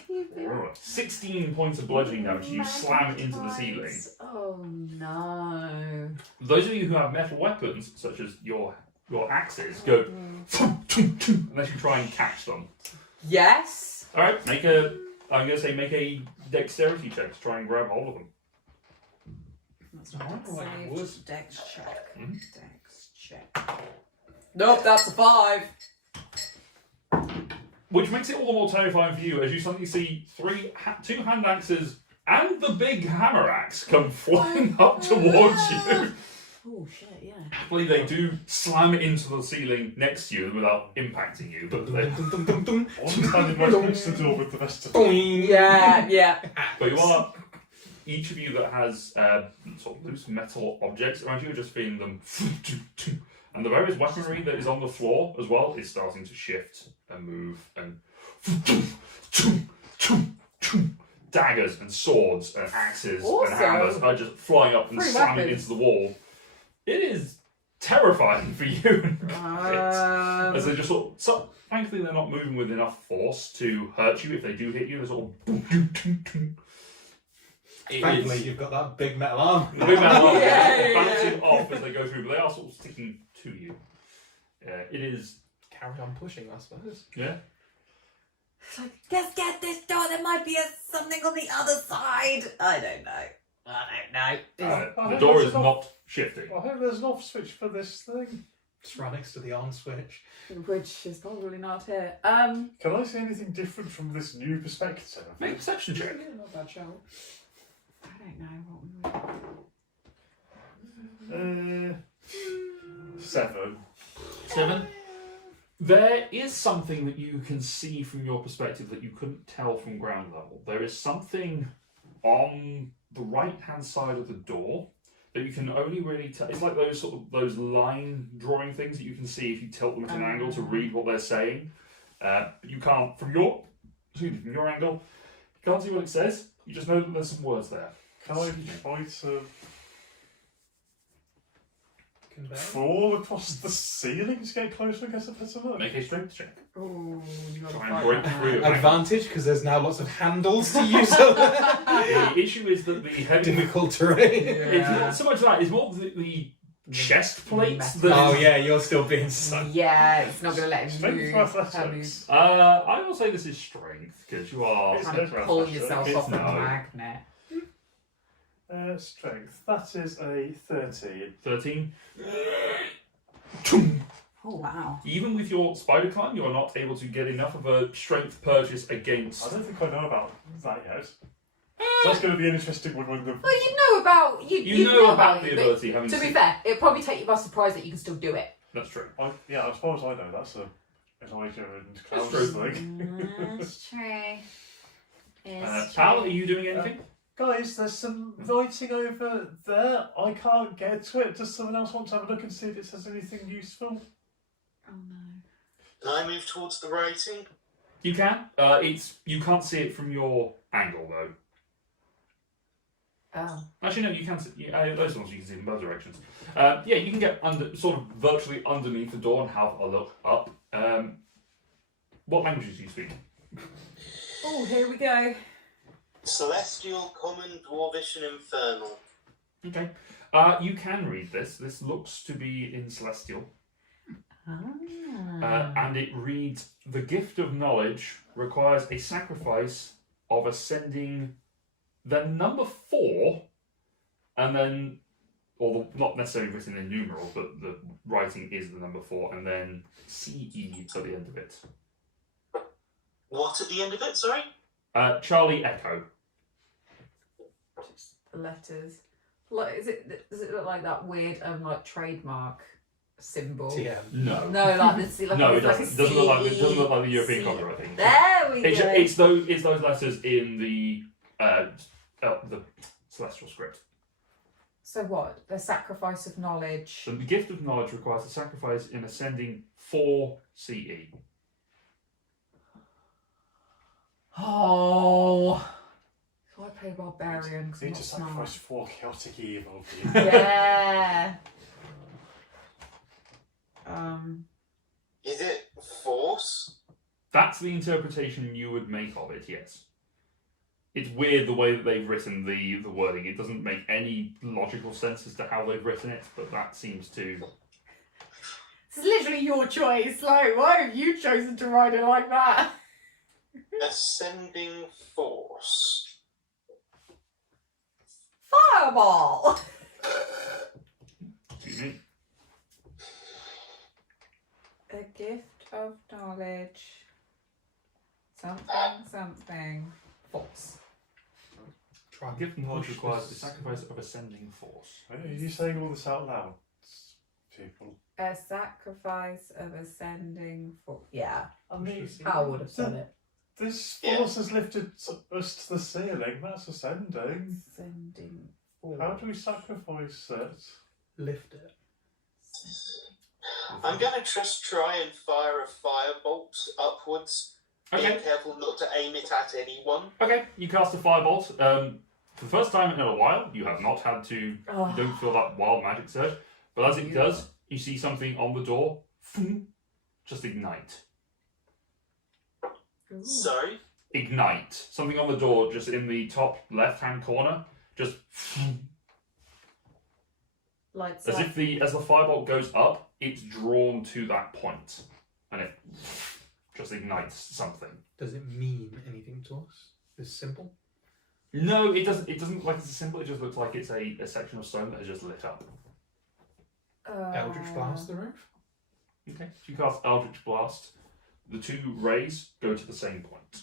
16 points of bludgeoning damage. You slam into the ceiling. Oh no. Those of you who have metal weapons, such as your axes, go unless you try and catch them. Yes. All right, make a dexterity check to try and grab hold of them. That's not I wonder what it saved. was. Dex check. Mhm. Dex check. Nope, that's a 5. Which makes it all the more terrifying for you as you suddenly see two hand axes and the big hammer axe come flying up towards you. Oh shit, yeah. Happily, they do slam into the ceiling next to you without impacting you, but they, I'm standing right next to the door with the rest of them. Yeah, yeah. but you are each of you that has sort of loose metal objects around you are just feeling them, and the various weaponry that is on the floor as well is starting to shift and move, and daggers and swords and axes Awesome. and hammers are just flying up and Pretty slamming rapid. into the wall. It is terrifying for you. As they just so thankfully they're not moving with enough force to hurt you. If they do hit you, they're sort of. Thankfully, you've got that big metal arm. The big man arm Yeah, bouncing off as they go through, but they are sort of sticking to you. It is. Carry on pushing, I suppose. Yeah. Just get this door. There might be something on the other side. I don't know. The door is not shifting. I hope there's an off switch for this thing. Just right next to the on switch. Which is probably not here. Can I see anything different from this new perspective? Make a perception check. Yeah, not bad shout. I don't know what. 7. 7. There is something that you can see from your perspective that you couldn't tell from ground level. There is something on the right-hand side of the door that you can only really tell. It's like those line drawing things that you can see if you tilt them at an angle to read what they're saying. But you can't from your angle. You can't see what it says. You just know that there's some words there. Can I try to Convey. crawl across the ceiling to get closer and get a better look? Make a strength check. Oh, you gotta Try and fight break free of that. it. Advantage, because there's now lots of handles to use on The issue is that the heavy. difficult terrain. It's not so much that. It's more the chest plates. That Oh yeah, you're still being sucked. Yeah, it's not going to let him Strength move. for athletics. I will say this is strength because you are. It's Trying to no pull athletics. yourself It's off a no. magnet. Strength. That is a 13. 13. Oh wow. Even with your spider climb, you are not able to get enough of a strength purchase I against. don't think I know about that yet. So that's going to be an interesting one when the. Well, you know about You know about the it, but ability, having to be seen. fair, it'll probably take you by surprise that you can still do it. That's true. Yeah, as far as I know, that's a Elijah and That's Klaus true. thing. It's true. It's Al, are true. you doing anything? Guys, there's some writing over there. I can't get to it. Does someone else want to have a look and see if it says anything useful? Oh no. Can I move towards the writing? You can. You can't see it from your angle though. Oh. Actually, no, you can see. Those ones you can see in both directions. Yeah, you can get sort of virtually underneath the door and have a look up. What languages do you speak? Oh, here we go. Celestial, Common, Dwarvish, and Infernal. Okay. You can read this. This looks to be in Celestial. And it reads, the gift of knowledge requires a sacrifice of ascending the number 4, and then, not necessarily written in numerals, but the writing is the number 4, and then CE at the end of it. What at the end of it, sorry? Charlie Echo. Just letters. Like, does it look like that weird like trademark symbol? TM. No. No, like this. Like, No, it it's like doesn't. Doesn't look like the C. European copyright thing. There we go. It's those letters in the the celestial script. So what? The sacrifice of knowledge. So the gift of knowledge requires a sacrifice in ascending 4 CE. Oh. So I play barbarian because I'm Need not to smart. sacrifice 4 chaotic evil. Yeah. Is it force? That's the interpretation you would make of it, yes. It's weird the way that they've written the wording. It doesn't make any logical sense as to how they've written it, but that seems to... This is literally your choice. Like, why have you chosen to write it like that? Ascending force. Fireball. Excuse me. A gift of knowledge. Something. Force. Try A gift of knowledge push requires the this. sacrifice of ascending force. Are you saying all this out loud? People. A sacrifice of ascending force. Yeah. I mean, Hal would have done it. this Yeah. force has lifted us to the ceiling. That's ascending. Ascending force. How do we sacrifice it? Lift it. I'm going to just try and fire a firebolt upwards. Okay. Being careful not to aim it at anyone. Okay, you cast a firebolt. For the first time in a while, you have not had to... Oh. You don't feel that wild magic surge. But as it does, you see something on the door. Just ignite. Ooh. Sorry? Ignite. Something on the door, just in the top left-hand corner. Just... Lights As up. if as the firebolt goes up, it's drawn to that point. And it just ignites something. Does it mean anything to us? This simple? No, it doesn't. It doesn't look like it's a symbol. It just looks like it's a section of stone that has just lit up. Eldritch Blast the roof? Okay. So you cast Eldritch Blast. The 2 rays go to the same point.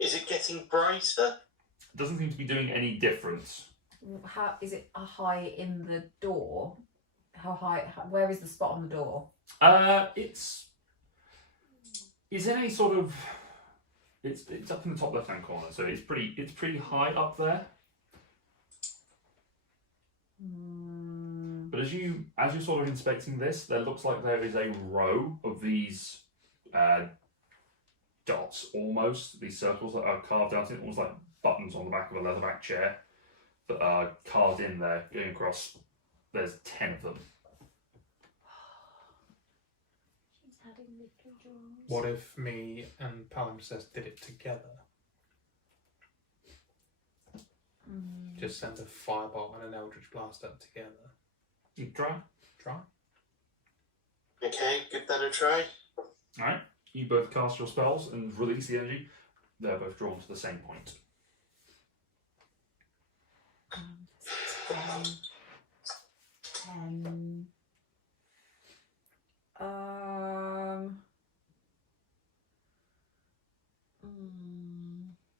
Is it getting brighter? It doesn't seem to be doing any difference. How is it high in the door? How high? Where is the spot on the door? It's in a sort of. It's up in the top left-hand corner, so it's pretty high up there. But as you're sort of inspecting this, there looks like there is a row of these dots, almost these circles that are carved out in almost like buttons on the back of a leatherback chair that are carved in there, going across. There's 10 of them. She's having little dreams. What if me and Palimpsest did it together? Just send a fireball and an Eldritch Blast up together. You try. Try. Okay, give that a try. Alright. You both cast your spells and release the energy. They're both drawn to the same point. 10.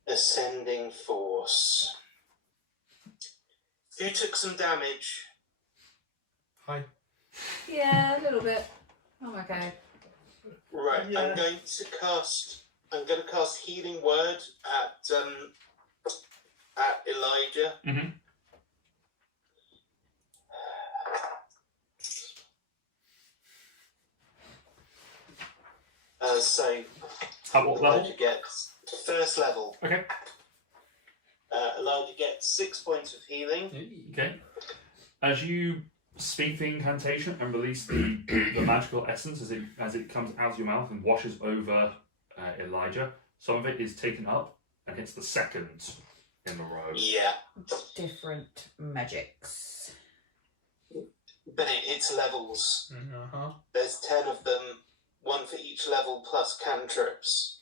Ascending force. You took some damage. Hi. Yeah, a little bit. I'm okay. Right, Yeah. I'm going to cast healing word at Elijah. Mm-hmm. So At what level? Elijah gets first level. Okay. Elijah gets 6 points of healing. Okay. As you speak the incantation and release the magical essence as it comes out of your mouth and washes over Elijah, some of it is taken up and hits the second in the row. Yeah, Different magics. but it's levels. Uh-huh. There's 10 of them, 1 for each level plus cantrips.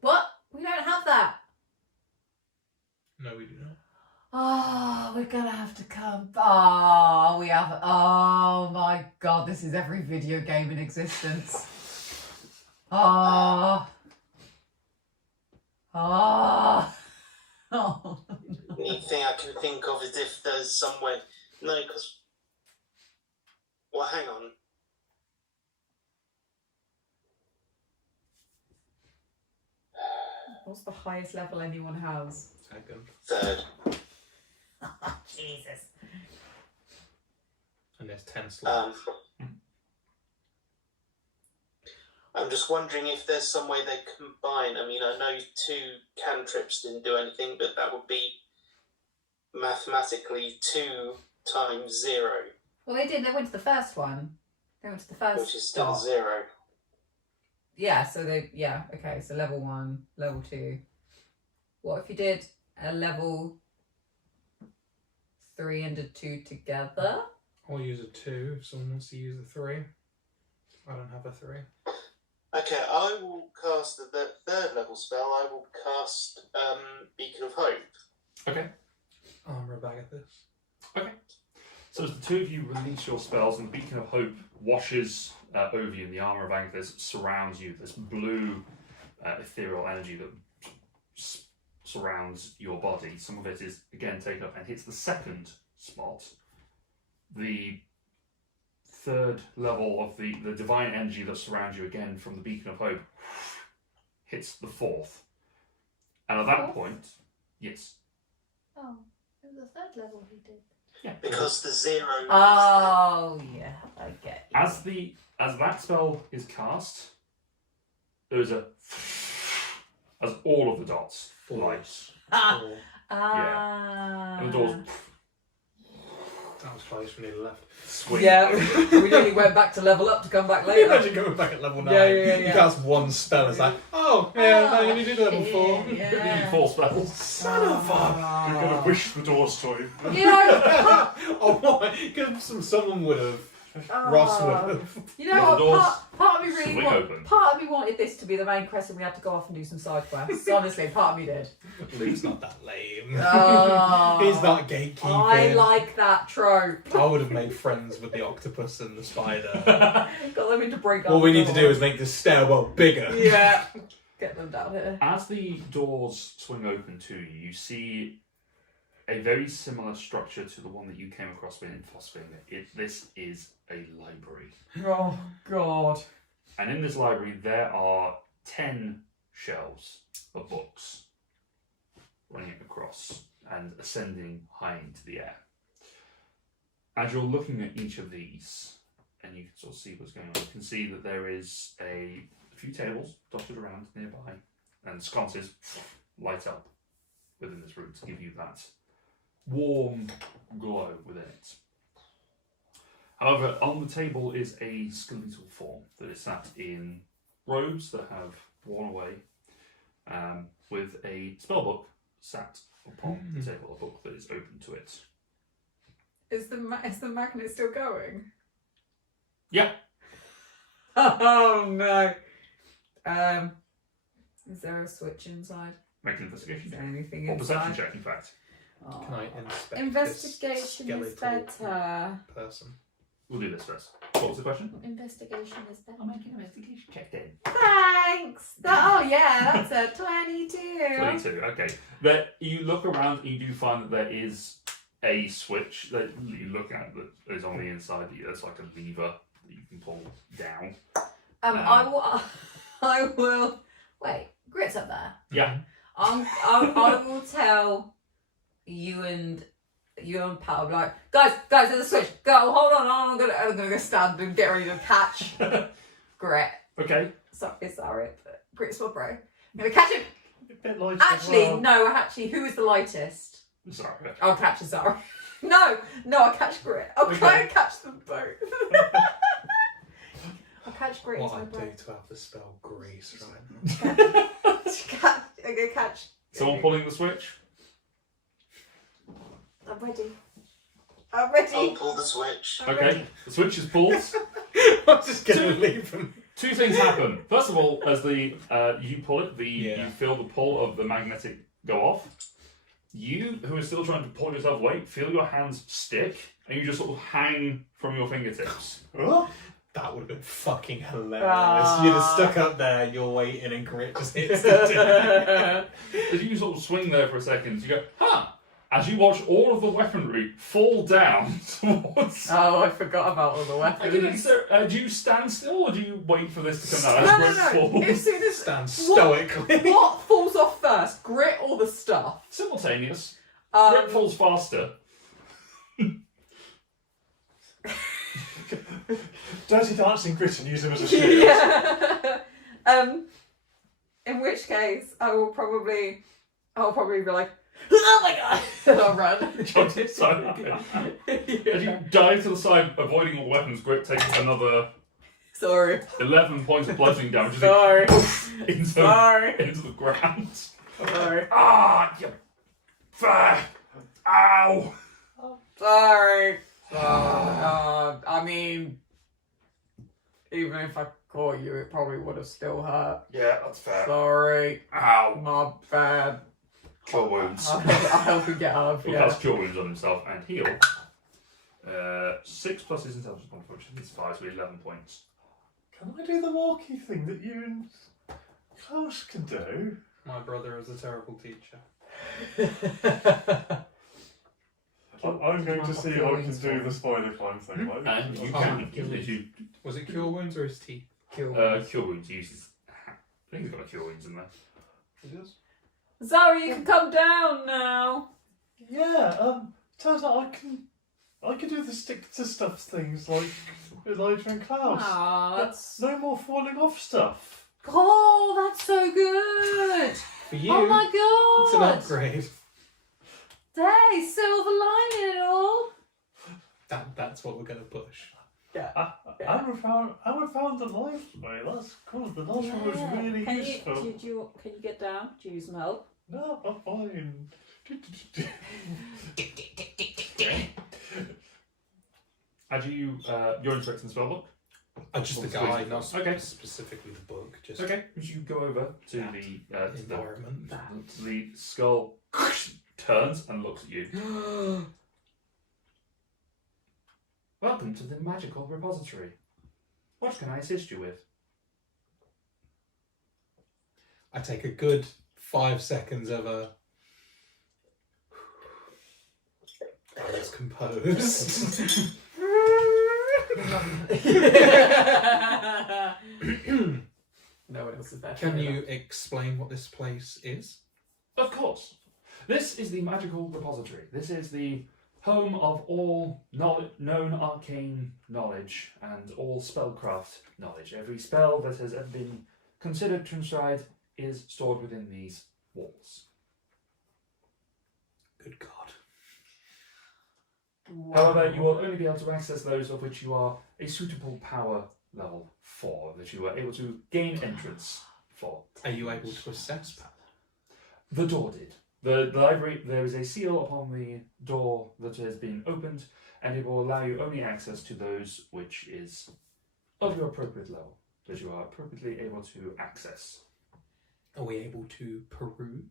What? We don't have that. No, we do not. Oh, we're gonna have to come. Oh, we have. Oh my god, this is every video game in existence. Oh. Oh. Oh. Only thing I can think of is if there's some way. No, because. Well, hang on. What's the highest level anyone has? Second. Third. Jesus. And there's 10 slots. I'm just wondering if there's some way they combine. I mean, I know 2 cantrips didn't do anything, but that would be mathematically 2 times 0, Well, they did. They went to the first one. They went to the first. which is still dot. 0. Yeah. So they. Yeah. Okay. So level 1, level 2. What if you did a level 3 and a 2 together? I'll use a 2 if someone wants to use a 3. I don't have a 3. Okay, I will cast the third level spell. I will cast Beacon of Hope. Okay. Armor bag at this. Okay. So as the two of you release your spells, and the Beacon of Hope washes over you, and the Armour of Angus surrounds you, this blue ethereal energy that surrounds your body. Some of it is again taken up and hits the second spot. The third level of the divine energy that surrounds you again from the Beacon of Hope hits the fourth. And at that Fourth? point, yes. Oh, it was the third level he did. Yeah. Because the 0. Oh yeah, I get you. As that spell is cast, there's a as all of the dots light. Ah. Four. And the doors That was close when he left. swing. Yeah, we nearly went back to level up to come back Can you later. imagine going back at level 9? Yeah. You cast one spell, it's like, oh, yeah, no, you only did level 4. You need 4 spells. Son of a... You're gonna wish the doors to him. You know, Oh, what? Because someone would have. Ross would have. you know Well, the what? doors Part of me really swing want, open. part of me wanted this to be the main quest, and we had to go off and do some side quests. Honestly, part of me did. Luke's not that lame. Oh, He's not gatekeeping. I like that trope. I would have made friends with the octopus and the spider. Got them into break up. All we need to do is make this stairwell bigger. Yeah. Get them down here. As the doors swing open to you, you see a very similar structure to the one that you came across in Phosphine. This is a library. Oh God. And in this library, there are 10 shelves of books running across and ascending high into the air. As you're looking at each of these, and you can sort of see what's going on, you can see that there is a few tables dotted around nearby, and sconces light up within this room to give you that warm glow within it. However, on the table is a skeletal form that is sat in robes that have worn away, with a spellbook sat upon the table, a book that is open to it. Is the magnet still going? Yeah. Oh no. Is there a switch inside? Make an Is investigation there check. anything Or perception inside? check, in fact. Oh. Can I inspect Investigation this is skeletal better. person? We'll do this first. What was the question? Investigation is better. I'll make an investigation check then. Thanks. Oh yeah, that's a 22. 22, okay. You look around and you do find that there is a switch that you look at that is on the inside. That's like a lever that you can pull down. I will. Wait, Grit's up there. Yeah. I will tell you and Pat. I'll be like, guys, there's a switch. Go, hold on. I'm gonna go stand and get ready to catch Grit. Okay. Sorry, but Grit's my bro. I'm gonna catch him. A bit light as Actually, well. no. Who is the lightest? Sorry. I'll catch Zara. No, I'll catch Grit. I'll try and catch them both. I'll catch Grit. What as my I'd bro. do to have the spell grease right now. I'm gonna catch. Someone pulling the switch? I'm ready. I'll pull the switch. I'm Okay. ready. The switch is pulled. I'm just gonna leave him. Two things happen. First of all, as you pull it, Yeah. you feel the pull of the magnetic go off. You, who are still trying to pull yourself away, feel your hands stick, and you just sort of hang from your fingertips. Oh, That would have been fucking hilarious. You'd have stuck up there, you're waiting, and Grit just hits the As you sort of swing there for a second, you go, huh, as you watch all of the weaponry fall down towards. Oh, I forgot about all the weapons. Do you stand still or do you wait for this to come down? No, As no, Grit no. falls? As soon as Stand stoically. what falls off first? Grit or the stuff? Simultaneous. Grit falls faster. Dirty Dancing Grit and use him as a shield. Yeah. In which case, I'll probably be like, oh my god, and I'll run. Jump to the side. As you dive to the side, avoiding all weapons, Grit takes another Sorry. 11 points of bludgeoning damage as Sorry. it into the ground. Sorry. Ah, you. Ow! Sorry. I mean, even if I caught you, it probably would have still hurt. Yeah, that's fair. Sorry. Ow! My bad. Cure wounds. I'll help you get up. He'll Yeah. cast cure wounds on himself and heal. 6 plus his intelligence point, which is 5, so 11 points. Can I do the walkie thing that you and Klaus can do? My brother is a terrible teacher. I'm going to see if I can do the spider climb thing. Like, And you Oh, can kill if you Was it cure wounds or his teeth? Kill. cure wounds. He uses. I think he's got a cure wounds in there. It is. Zoe, you can come down now. Yeah, turns out I can do the stick to stuff things like Elijah and Klaus. Aw, But that's... no more falling off stuff. Oh, that's so good. For you, Oh my it's an god. upgrade. Hey, silver lining and all. That's what we're going to push. Yeah. Amber found the life way. That's cool. The last one was really Can useful. can you get down? Do you need some help? No, I'm fine. As you're inspecting the spellbook. Just the Or the guy, squeeze. not Okay. specifically the book. Just Okay. As you go over to That the environment. the skull turns and looks at you. Welcome to the magical repository. What can I assist you with? I take a good 5 seconds of a. I was composed. No one else is there. Can you explain what this place is? Of course. This is the magical repository. This is the home of all known arcane knowledge and all spellcraft knowledge. Every spell that has ever been considered transcribed is stored within these walls. Good God. However, you will only be able to access those of which you are a suitable power level for, that you are able to gain entrance for. Are you able to assess power? The door did. The library, there is a seal upon the door that has been opened, and it will allow you only access to those which is of your appropriate level, that you are appropriately able to access. Are we able to peruse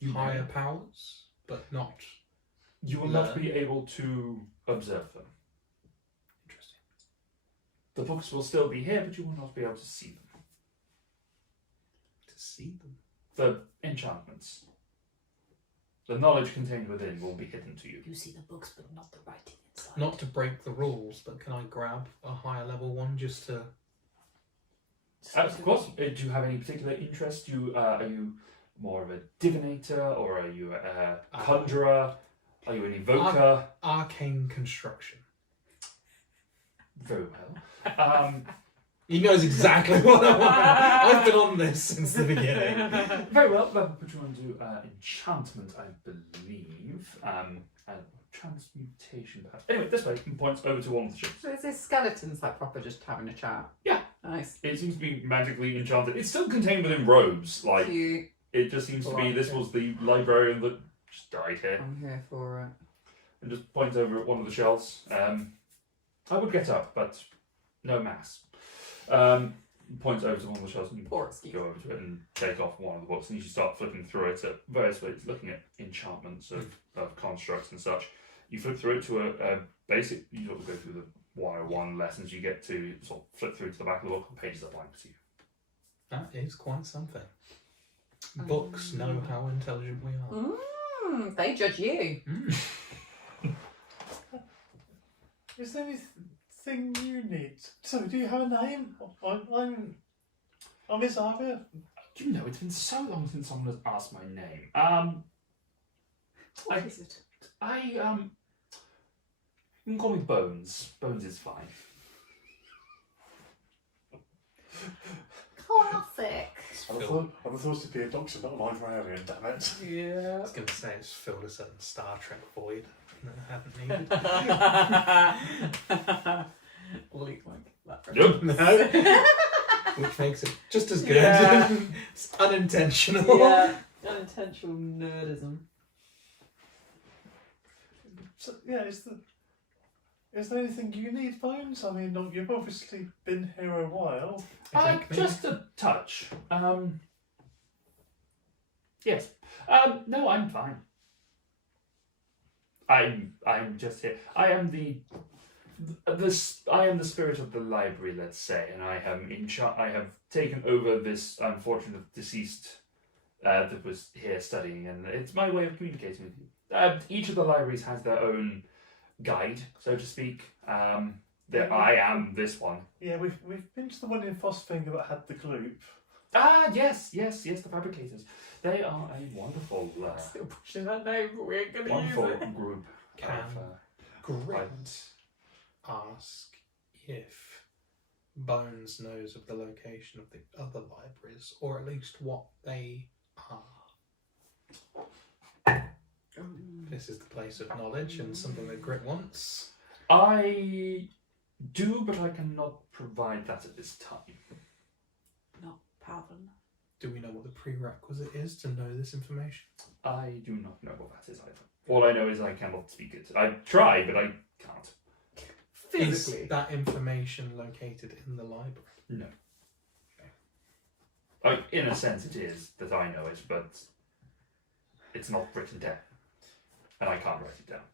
You may. higher powers, but not? You will not be able to observe them. Interesting. The books will still be here, but you will not be able to see them. To see them. The enchantments. The knowledge contained within will be hidden to you. You see the books, but not the writing inside. Not to break the rules, but can I grab a higher level one just to? Of course. Do you have any particular interest? Are you more of a divinator, or are you a conjurer? Are you an evoker? Arcane construction. Very well. He knows exactly what I want. I've been on this since the beginning. Very well. That will put you on to enchantment, I believe. And transmutation, perhaps. Anyway, this way, he points over to one of the ships. So is this skeletons like proper just having a chat? Yeah. Nice. It seems to be magically enchanted. It's still contained within robes. Like, Cute. it just seems to be this was the librarian that just died here. I'm here for it. And just points over at one of the shelves. I would get up, but no mass. Points over to one of the shelves and you Poor excuse. go over to it and take off one of the books, and you start flipping through it at various ways, looking at enchantments of constructs and such. You flip through it to a basic, you sort of go through the 101 lessons, you get to sort of flip through to the back of the book, and pages are blank to you. That is quite something. Books know how intelligent we are. They judge you. Is there anything you need? So, do you have a name? I'm Miss Arya. You know, it's been so long since someone has asked my name. What is it? You can call me Bones. Bones is fine. Classic. I thought it'd be a doctor, not a librarian, damn it. Yeah. I was going to say it's filled a certain Star Trek void that I haven't needed. Leak like that. Nope. No. Which makes it just as good. Yeah. It's unintentional. Yeah. Unintentional nerdism. So, yeah, is there anything you need, Bones? I mean, you've obviously been here a while. Exactly. Just a touch. Yes. No, I'm fine. I'm just here. I am the spirit of the library, let's say, and I am in charge. I have taken over this unfortunate deceased that was here studying, and it's my way of communicating with you. Each of the libraries has their own guide, so to speak. I am this one. Yeah, we've been to the one in Phosphing that had the gloop. Ah, yes, the fabricators. They are a wonderful, Still pushing that name, but we ain't gonna wonderful use it. group. Can of, Grit ask if Bones knows of the location of the other libraries, or at least what they are? This is the place of knowledge and something that Grit wants. I do, but I cannot provide that at this time. Not powerful enough. Do we know what the prerequisite is to know this information? I do not know what that is either. All I know is I cannot speak it. I try, but I can't. Physically. Is that information located in the library? No. In a sense, it is that I know it, but it's not written down, and I can't write it down.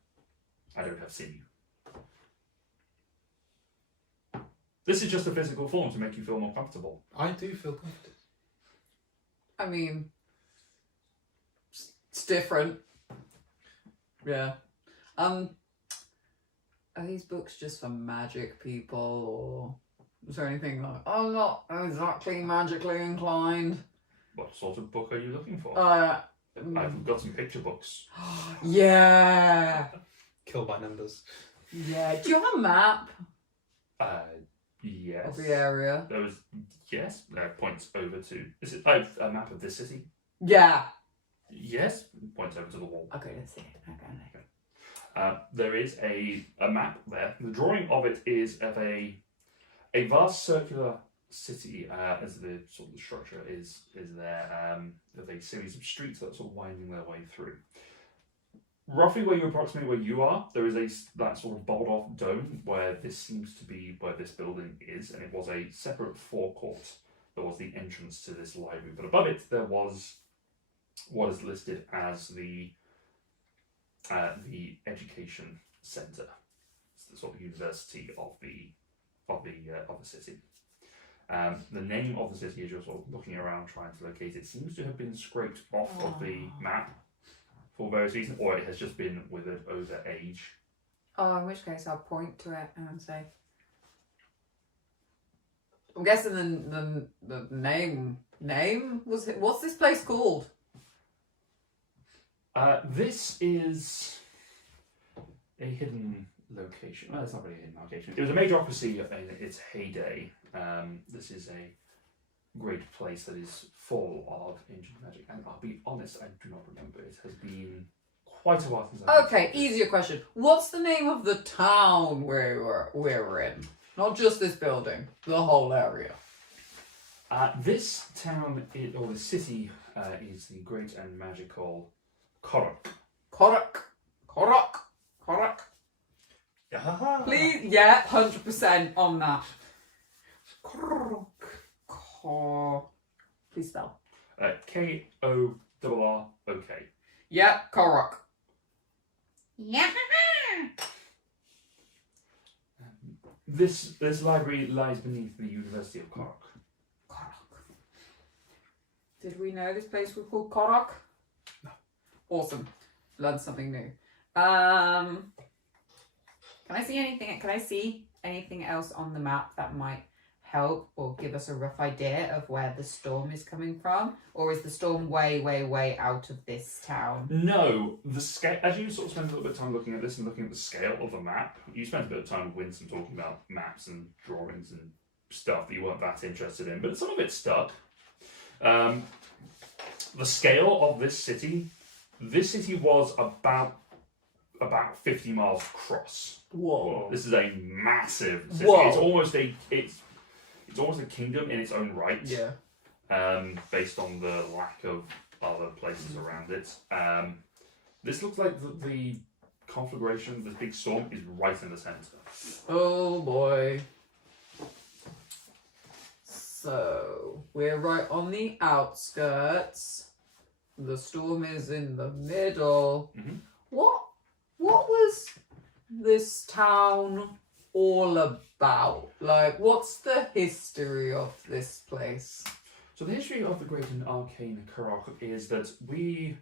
I don't have sinew. This is just a physical form to make you feel more comfortable. I do feel confident. I mean, it's different. Yeah. Are these books just for magic people, or is there anything like, I'm not exactly magically inclined? What sort of book are you looking for? Mm. I've got some picture books. Yeah. Kill by numbers. Yeah. Do you have a map Yes. of the area? There was, yes, points over to, is it a map of this city? Yeah. Yes, points over to the wall. Okay, let's see it. Okay. There is a map there. The drawing of it is of a vast circular city, as the sort of the structure is there, of a series of streets that are sort of winding their way through. Roughly where you approximate where you are, there is that sort of bowled off dome where this seems to be where this building is, and it was a separate forecourt that was the entrance to this library. But above it there was what is listed as the education centre. It's the sort of university of the city. The name of the city, as you're sort of looking around trying to locate it, seems to have been scraped off of the map for various reasons, or it has just been withered over age. Oh, in which case I'll point to it and say, I'm guessing the name was it? What's this place called? This is a hidden location. Well, it's not really a hidden location. It was a majorocracy in its heyday. This is a great place that is full of ancient magic, and I'll be honest, I do not remember. It has been quite a while since I've Okay, easier question. What's the name of the town we're in? Not just this building, the whole area. This town, or the city, is the great and magical Korok. Korok. Yeah. Please, yeah, 100% on that. Please spell. Korrok. Yeah, Korok. Yeah. This library lies beneath the University of Korok. Did we know this place was called Korok? No. Awesome. learned something new. Can I see anything? Can I see anything else on the map that might help or give us a rough idea of where the storm is coming from? Or is the storm way, way, way out of this town? No, the scale. As you sort of spend a little bit of time looking at this and looking at the scale of the map, you spent a bit of time with Winston talking about maps and drawings and stuff that you weren't that interested in, but some of it stuck. The scale of this city was about 50 miles across. Whoa. This is a massive city. Whoa. It's almost a kingdom in its own right. Yeah. Based on the lack of other places around it. This looks like the conflagration, this big storm, is right in the centre. Oh boy. So, we're right on the outskirts. The storm is in the middle. Mhm. What was this town all about? Like, what's the history of this place? So the history of the Great and Arcane Karok is that we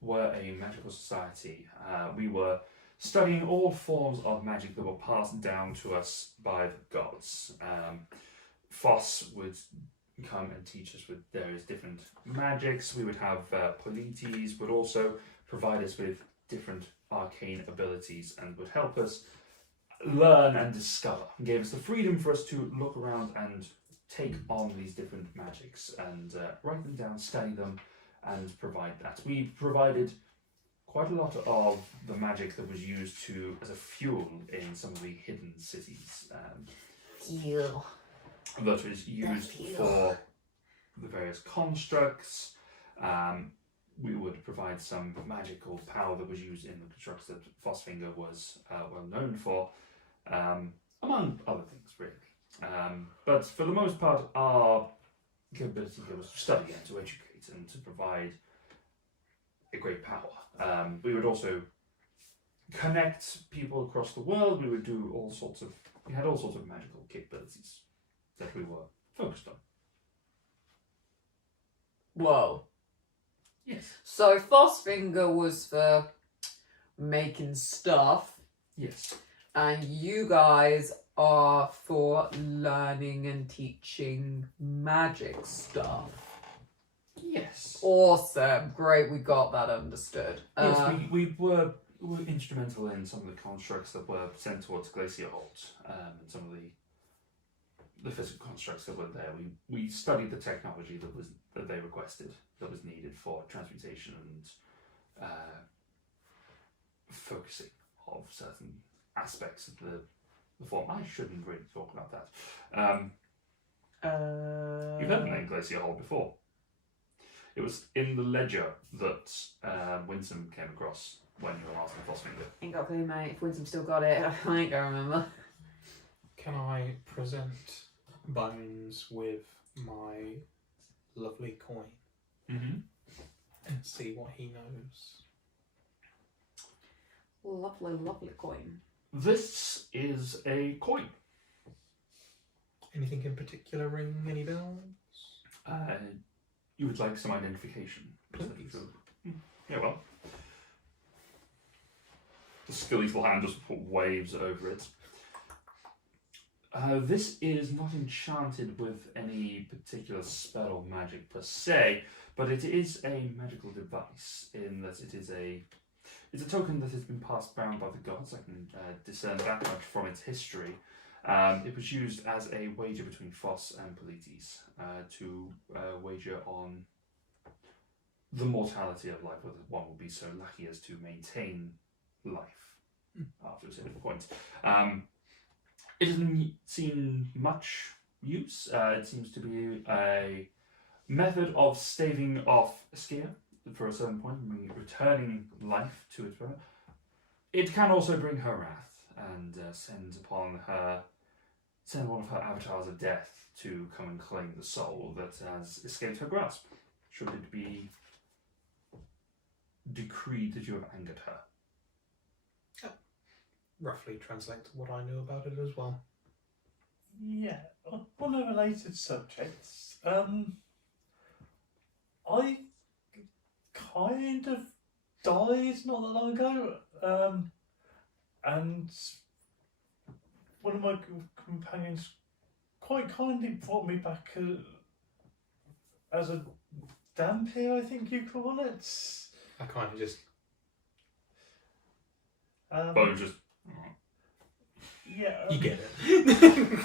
were a magical society. We were studying all forms of magic that were passed down to us by the gods. Foss would come and teach us with various different magics. We would have polites, would also provide us with different arcane abilities and would help us learn and discover. And gave us the freedom for us to look around and take on these different magics and write them down, study them, and provide that. We provided quite a lot of the magic that was used as a fuel in some of the hidden cities. Fuel. That was used for the various constructs. We would provide some magical power that was used in the constructs that Fossfinger was well known for, among other things, really. But for the most part, our capability here was to study and to educate and to provide a great power. We would also connect people across the world. We would do we had all sorts of magical capabilities that we were focused on. Whoa. Yes. So Fossfinger was for making stuff, Yes. and you guys are for learning and teaching magic stuff. Yes. Awesome. Great, we got that understood. Yes, we were instrumental in some of the constructs that were sent towards Glacier Holt, and some of the physical constructs that were there. We studied the technology that they requested, that was needed for transmutation and focusing of certain aspects of the form. I shouldn't really talk about that. You've heard the name Glacier Holt before. It was in the ledger that Winsome came across when you were asking Fossfinger. Ain't got a clue, mate. If Winsome still got it, I ain't gonna remember. Can I present Bones with my lovely coin Mm-hmm. and see what he knows? Lovely, lovely coin. This is a coin. Anything in particular ring any bells? You would like some identification? Please. Yeah, well. The skeletal hand just waves over it. This is not enchanted with any particular spell or magic per se, but it is a magical device in that it's a token that has been passed down by the gods. I can discern that much from its history. It was used as a wager between Foss and Polites to wager on the mortality of life, whether one would be so lucky as to maintain life after a certain point. It hasn't seen much use. It seems to be a method of staving off a skier for a certain point, returning life to its owner. It can also bring her wrath and send one of her avatars of death to come and claim the soul that has escaped her grasp, should it be decreed that you have angered her. Roughly translate to what I knew about it as well. Yeah, on a related subject, I kind of died not that long ago, and one of my companions quite kindly brought me back as a dampier, I think you call it. I kind of just. Bones just. Yeah. You get it.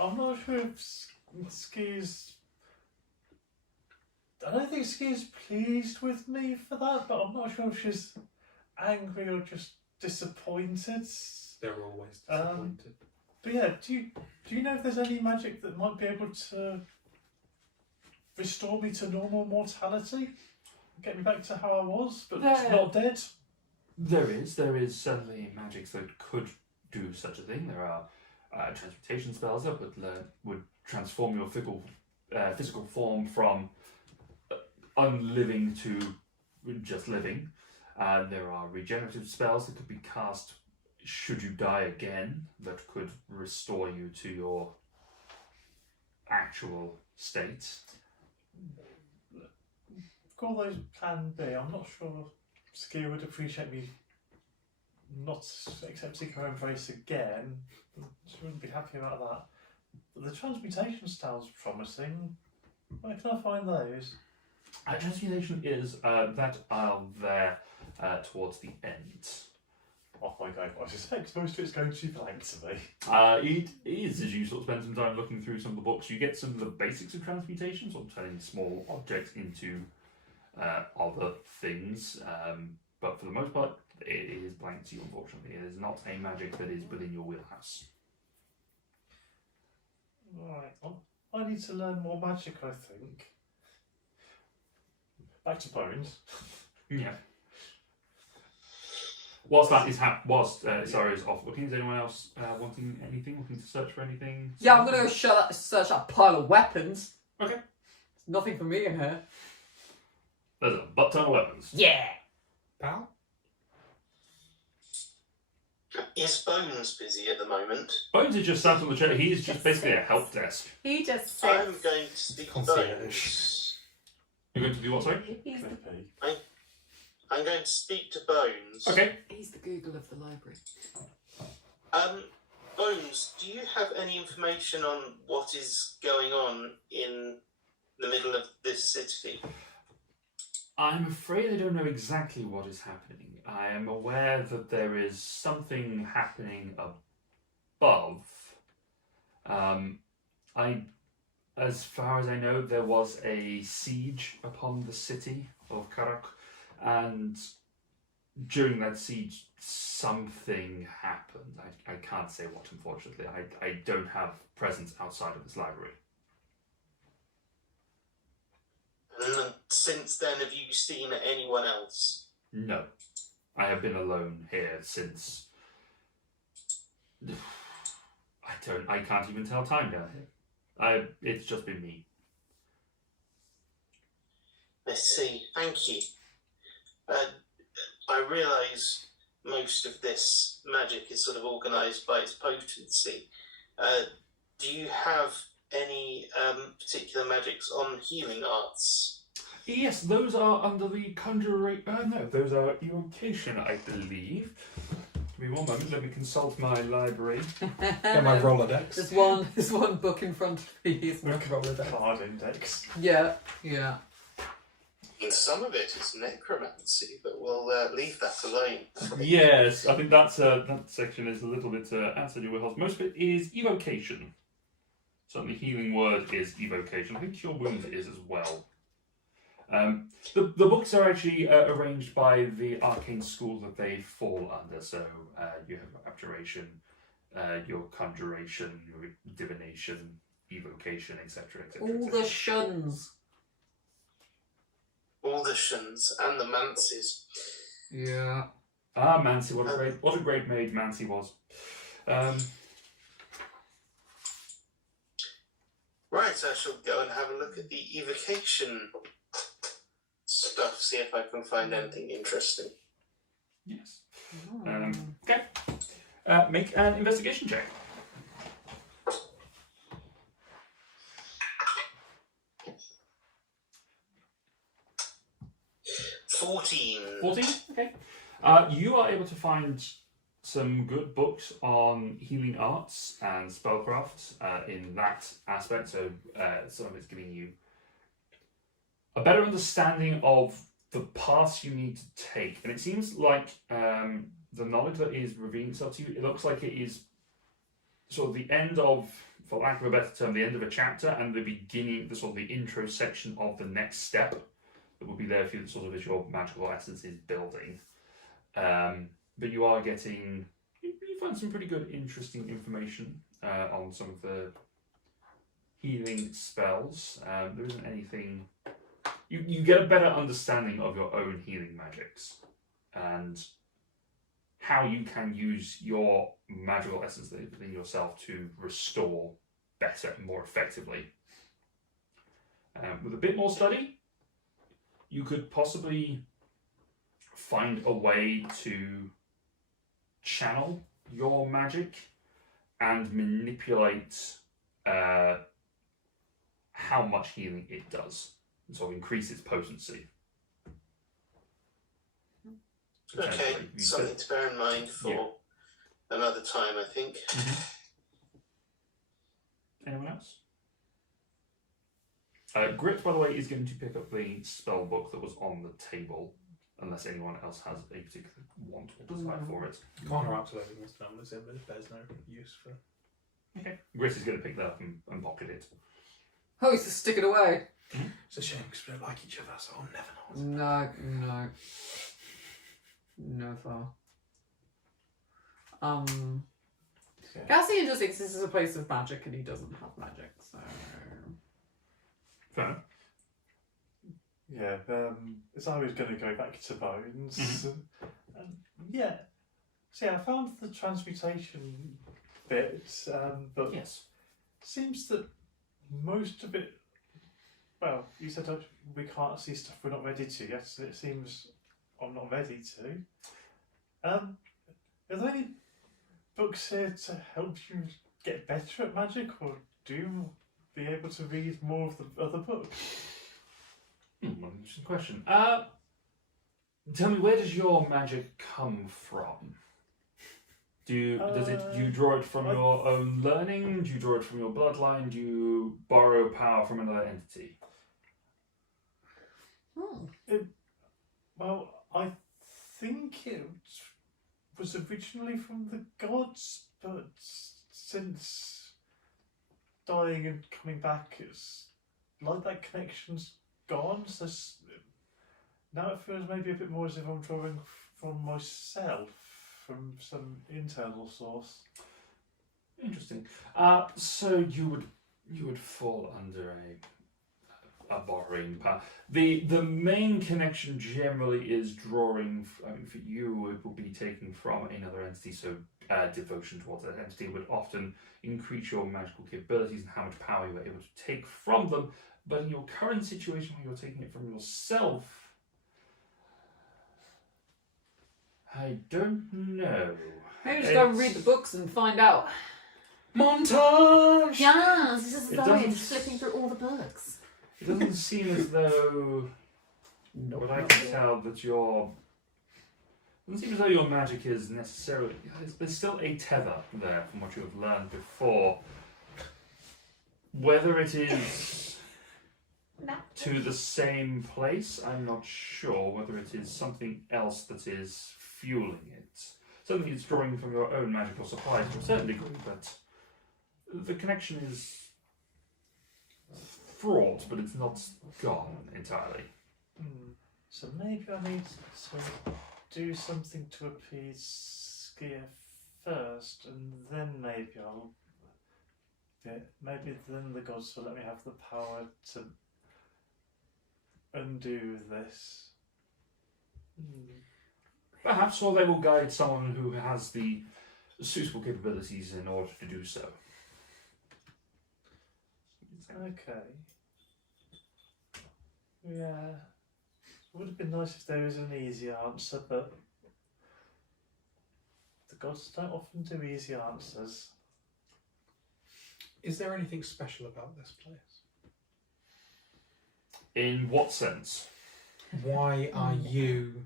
I'm not sure if Ski's. I don't think Ski's pleased with me for that, but I'm not sure if she's angry or just disappointed. They're always disappointed. But yeah, do you know if there's any magic that might be able to restore me to normal mortality? Get me back to how I was, but not dead? There is certainly magics that could do such a thing. There are transmutation spells that would transform your physical form from unliving to just living. There are regenerative spells that could be cast should you die again that could restore you to your actual state. Call those plan B. I'm not sure Ski would appreciate me not accepting her embrace again. She wouldn't be happy about that. But the transmutation style's promising. Where can I find those? Transmutation is that aisle there towards the end. Off I go. I suspect most of it's going to be blank to me. It is, as you sort of spend some time looking through some of the books, you get some of the basics of transmutation, sort of turning small objects into other things. But for the most part, it is blank to you, unfortunately. It is not a magic that is within your wheelhouse. Right. I need to learn more magic, I think. Back to Bones. Yeah. Whilst that is Sarah is off looking, is anyone else wanting anything, looking to search for anything? Yeah, I'm gonna go search that pile of weapons. Okay. There's nothing for me in here. There's a butt ton of weapons. Yeah. Pal? Is Bones busy at the moment? Bones is just sat on the chair. He is just basically a help desk. He just I'm sits. going to speak to Concierge. Bones. You're going to do what, sorry? He's the, Creepy. I'm going to speak to Bones. Okay. He's the Google of the library. Bones, do you have any information on what is going on in the middle of this city? I'm afraid I don't know exactly what is happening. I am aware that there is something happening above. As far as I know, there was a siege upon the city of Karak, and during that siege, something happened. I can't say what, unfortunately. I don't have presence outside of this library. And since then, have you seen anyone else? No. I have been alone here since... I can't even tell time down here. It's just been me. I see. Thank you. I realise most of this magic is sort of organised by its potency. Do you have any particular magics on healing arts? Yes, those are under the conjuration... no, those are evocation, I believe. Give me one moment, let me consult my library. Get my Rolodex. There's one book in front of me. It's my Rolodex. Card index. Yeah. And some of it is necromancy, but we'll leave that alone. Yes, I think that section is a little bit outside your wheelhouse. Most of it is evocation. Certainly healing word is evocation. I think cure wounds is as well. The books are actually arranged by the arcane school that they fall under. So you have abjuration, your conjuration, your divination, evocation, etc., etc. All the shuns. All the shuns and the mancies. Yeah. Ah, Mancy, what a great maid Mancy was. Right, I shall go and have a look at the evocation stuff, see if I can find anything interesting. Yes. Okay. Make an investigation check. 14. 14? Okay. You are able to find some good books on healing arts and spellcraft in that aspect. So some of it's giving you a better understanding of the paths you need to take. And it seems like the knowledge that is revealing itself to you, it looks like it is sort of the end of, for lack of a better term, the end of a chapter and the beginning, the sort of the intro section of the next step that will be there for you, sort of as your magical essence is building. But you are getting, you find some pretty good, interesting information on some of the healing spells. There isn't anything, you get a better understanding of your own healing magics and how you can use your magical essence within yourself to restore better and more effectively. With a bit more study, you could possibly find a way to channel your magic and manipulate how much healing it does, and sort of increase its potency. Okay, something to bear in mind for another time, I think. Anyone else? Grit, by the way, is going to pick up the spell book that was on the table, unless anyone else has a particular want or desire for it. Connor absolutely wants to know what's in, but if there's no use for. Okay. Grit is going to pick that up and pocket it. Oh, he's just stick it away. It's a shame because we don't like each other, so I'll never know what's Never. Cassian just exists as a place of magic and he doesn't have magic, so... Fair enough. Yeah, as I was going to go back to Bones, so I found the transmutation bit, but Yes. seems that most of it, well, you said we can't see stuff we're not ready to, yes, it seems I'm not ready to. Are there any books here to help you get better at magic, or do you be able to read more of the other books? Interesting question. Tell me, where does your magic come from? Do you draw it from your own learning? Do you draw it from your bloodline? Do you borrow power from another entity? Well, I think it was originally from the gods, but since dying and coming back, it's like that connection's gone. So now it feels maybe a bit more as if I'm drawing from myself, from some internal source. Interesting. So you would fall under a borrowing power. The main connection generally is drawing. I mean, for you, it will be taken from another entity. So devotion towards that entity would often increase your magical capabilities and how much power you are able to take from them. But in your current situation, where you're taking it from yourself, I don't know. Maybe just go and read the books and find out. Montage! Yes, this is It the way doesn't- it's flipping through all the books. It doesn't seem as though, what I can tell, that your... It doesn't seem as though your magic is necessarily... There's still a tether there from what you have learned before. Whether it is to the same place, I'm not sure. Whether it is something else that is fueling it. Something it's drawing from your own magical supplies to a certain degree, but the connection is fraught, but it's not gone entirely. So maybe I need to do something to appease Skier first, and then maybe I'll... Maybe then the gods will let me have the power to undo this. Perhaps, or they will guide someone who has the suitable capabilities in order to do so. Okay. Yeah. It would have been nice if there was an easy answer, but the gods don't often do easy answers. Is there anything special about this place? In what sense? Why are you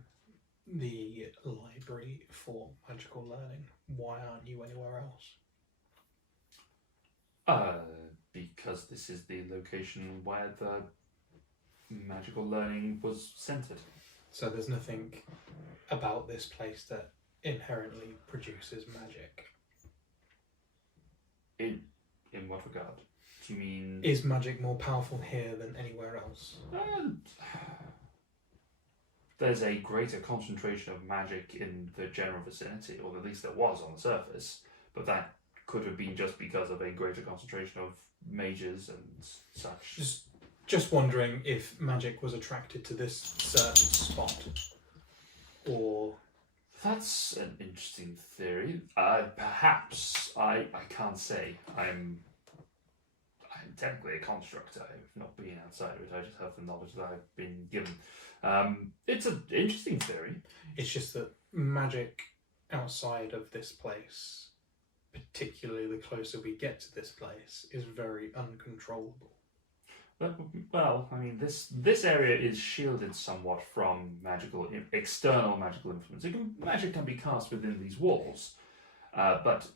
the library for magical learning? Why aren't you anywhere else? Because this is the location where the magical learning was centered. So there's nothing about this place that inherently produces magic. In what regard? Do you mean? Is magic more powerful here than anywhere else? There's a greater concentration of magic in the general vicinity, or at least there was on the surface, but that could have been just because of a greater concentration of mages and such. Just wondering if magic was attracted to this certain spot, or... That's an interesting theory. Perhaps. I can't say. I'm technically a construct. I've not been outside of it. I just have the knowledge that I've been given. It's an interesting theory. It's just that magic outside of this place, particularly the closer we get to this place, is very uncontrollable. Well, I mean, this area is shielded somewhat from external magical influence. Magic can be cast within these walls, but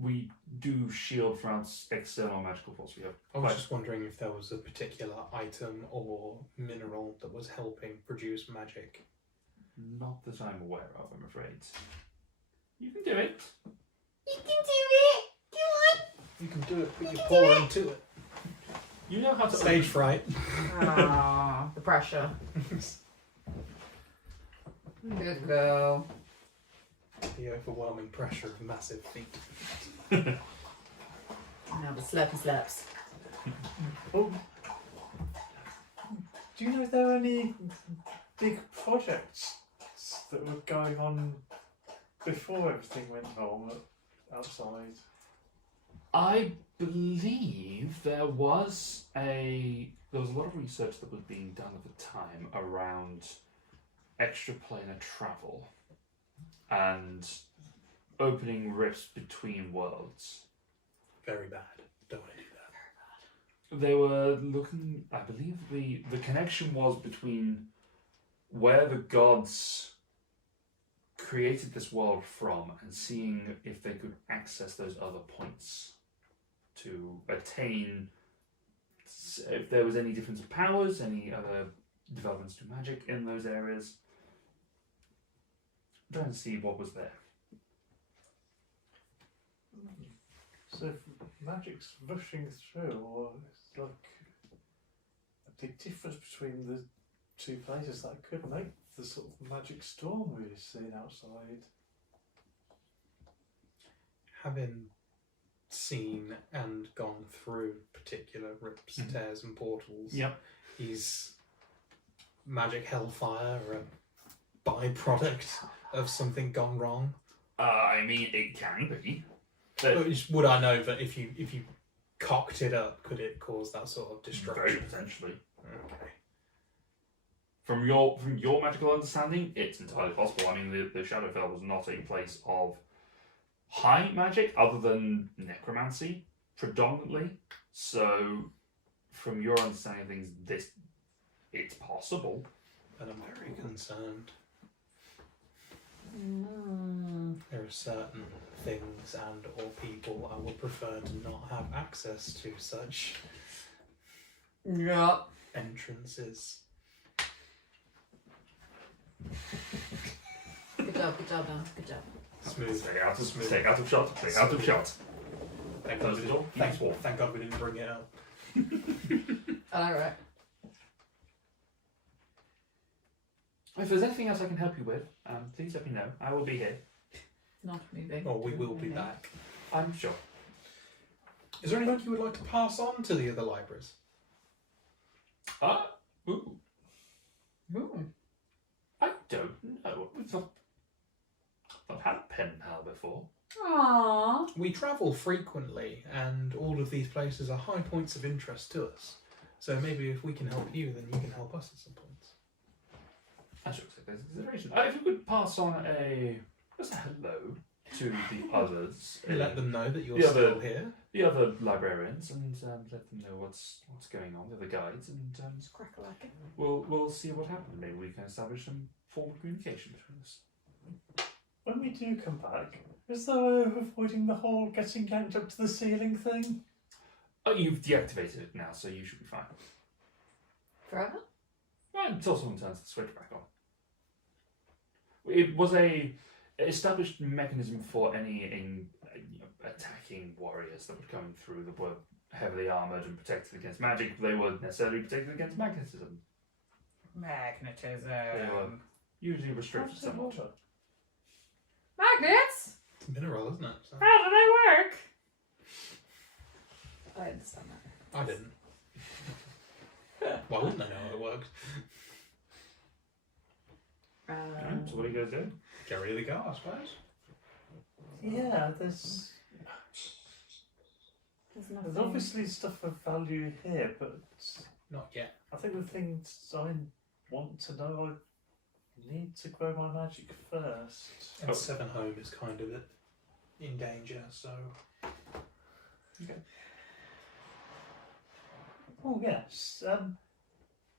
we do shield from external magical force. I was just wondering if there was a particular item or mineral that was helping produce magic. Not that I'm aware of, I'm afraid. You can do it. You can do it! You can do it, put your paw into it. You know how to Stage fright. Ah, the pressure. Good girl. The overwhelming pressure of massive feet. Now the slappy slaps. Oh, do you know if there are any big projects that were going on before everything went wrong outside? I believe there was a lot of research that was being done at the time around extraplanar travel and opening rifts between worlds. Very bad. Don't want to do that. They were looking, I believe the connection was between where the gods created this world from and seeing if they could access those other points to attain, if there was any difference of powers, any other developments to magic in those areas. Trying to see what was there. So if magic's rushing through, or it's like a big difference between the two places, that could make the sort of magic storm we've seen outside. Having seen and gone through particular rips, tears and portals, Yep. is magic hellfire a byproduct of something gone wrong? I mean, it can be. Would I know that if you cocked it up, could it cause that sort of Very destruction? potentially. Okay. From your magical understanding, it's entirely possible. I mean, the Shadowfell was not a place of high magic other than necromancy, predominantly. So, from your understanding of things, it's possible. And I'm very concerned. There are certain things and or people I would prefer to not have access to such Yep. entrances. Good job, Dan. Good job. Smooth. Stay out of shot. Stay out of shot. Thank Close the door. Thanks, Paul. Thank God we didn't bring it up. Alright. If there's anything else I can help you with, please let me know. I will be here. Not moving. Or we will be back. I'm sure. Is there anything you would like to pass on to the other libraries? Ooh. Ooh. I don't know. I've had a pen pal before. Aww. We travel frequently, and all of these places are high points of interest to us. So maybe if we can help you, then you can help us at some points. I should take that into consideration. If you could pass on just a hello to the others. You let them know that you're Yeah, still but- here. The other librarians, and let them know what's going on. The other guides, and Crack-a-lackin'. we'll see what happens. Maybe we can establish some form of communication between us. When we do come back, is there a way of avoiding the whole getting yanked up to the ceiling thing? Oh, you've deactivated it now, so you should be fine. Forever? Until someone turns the switch back on. It was a established mechanism for any attacking warriors that were coming through that were heavily armoured and protected against magic. They weren't necessarily protected against magnetism. Magnetism. They were usually restricted How's it somewhat. water? Magnets? It's a mineral, isn't it? So How do they work? I understand that. I didn't. Why wouldn't I know how it works? So what are you guys doing? Get rid of the go, I suppose. Yeah, there's There's obviously stuff of value here, but Not yet. I think the things I want to know, I need to grow my magic first. And Oh. Seven Home is kind of in danger, so Oh yes,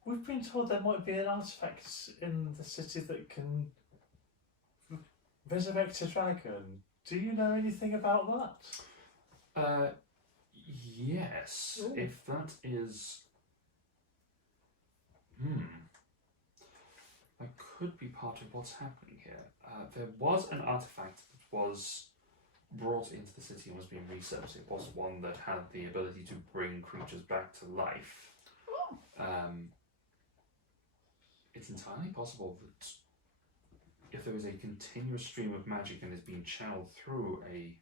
we've been told there might be an artifact in the city that can resurrect a dragon. Do you know anything about that? Yes. Ooh. If that is, that could be part of what's happening here. There was an artifact that was brought into the city and was being researched. It was one that had the ability to bring creatures back to life. It's entirely possible that if there is a continuous stream of magic and is being channeled through a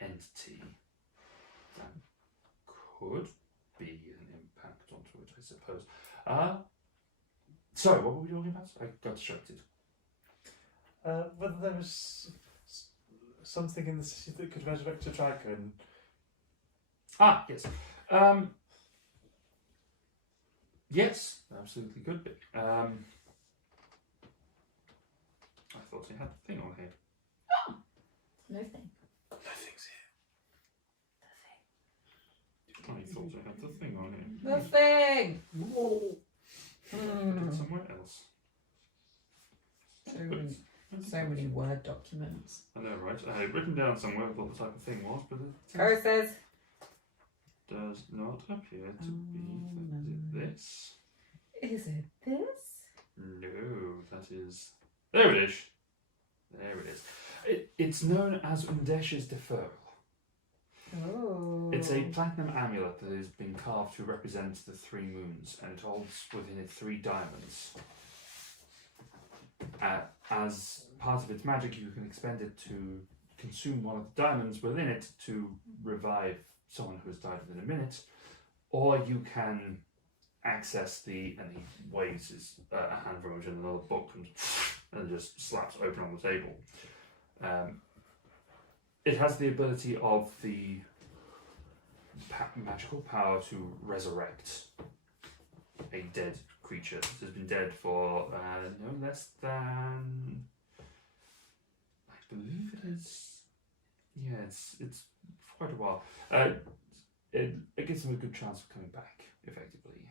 entity, that could be an impact onto it, I suppose. Sorry, what were we talking about? I got distracted. Whether there was something in the city that could resurrect a dragon. Ah, yes. Yes, absolutely could be. I thought I had the thing on here. No thing. nothing's here. I thought I had the thing on here. The thing! Put it somewhere else. So many Word documents. I know, right? I had it written down somewhere what the type of thing was, but it Curses! does not appear to be. Is it this? Is it this? No, that is. There it is. There it is. It's known as Undesh's Deferral. Oh. It's a platinum amulet that has been carved to represent the three moons, and it holds within it 3 diamonds. As part of its magic, you can expend it to consume one of the diamonds within it to revive someone who has died within a minute, or you can access and he waves his a hand rummage in another book and just slaps open on the table. It has the ability of the magical power to resurrect a dead creature that has been dead for no less than, I believe it is, yeah, it's quite a while. It gives them a good chance of coming back, effectively,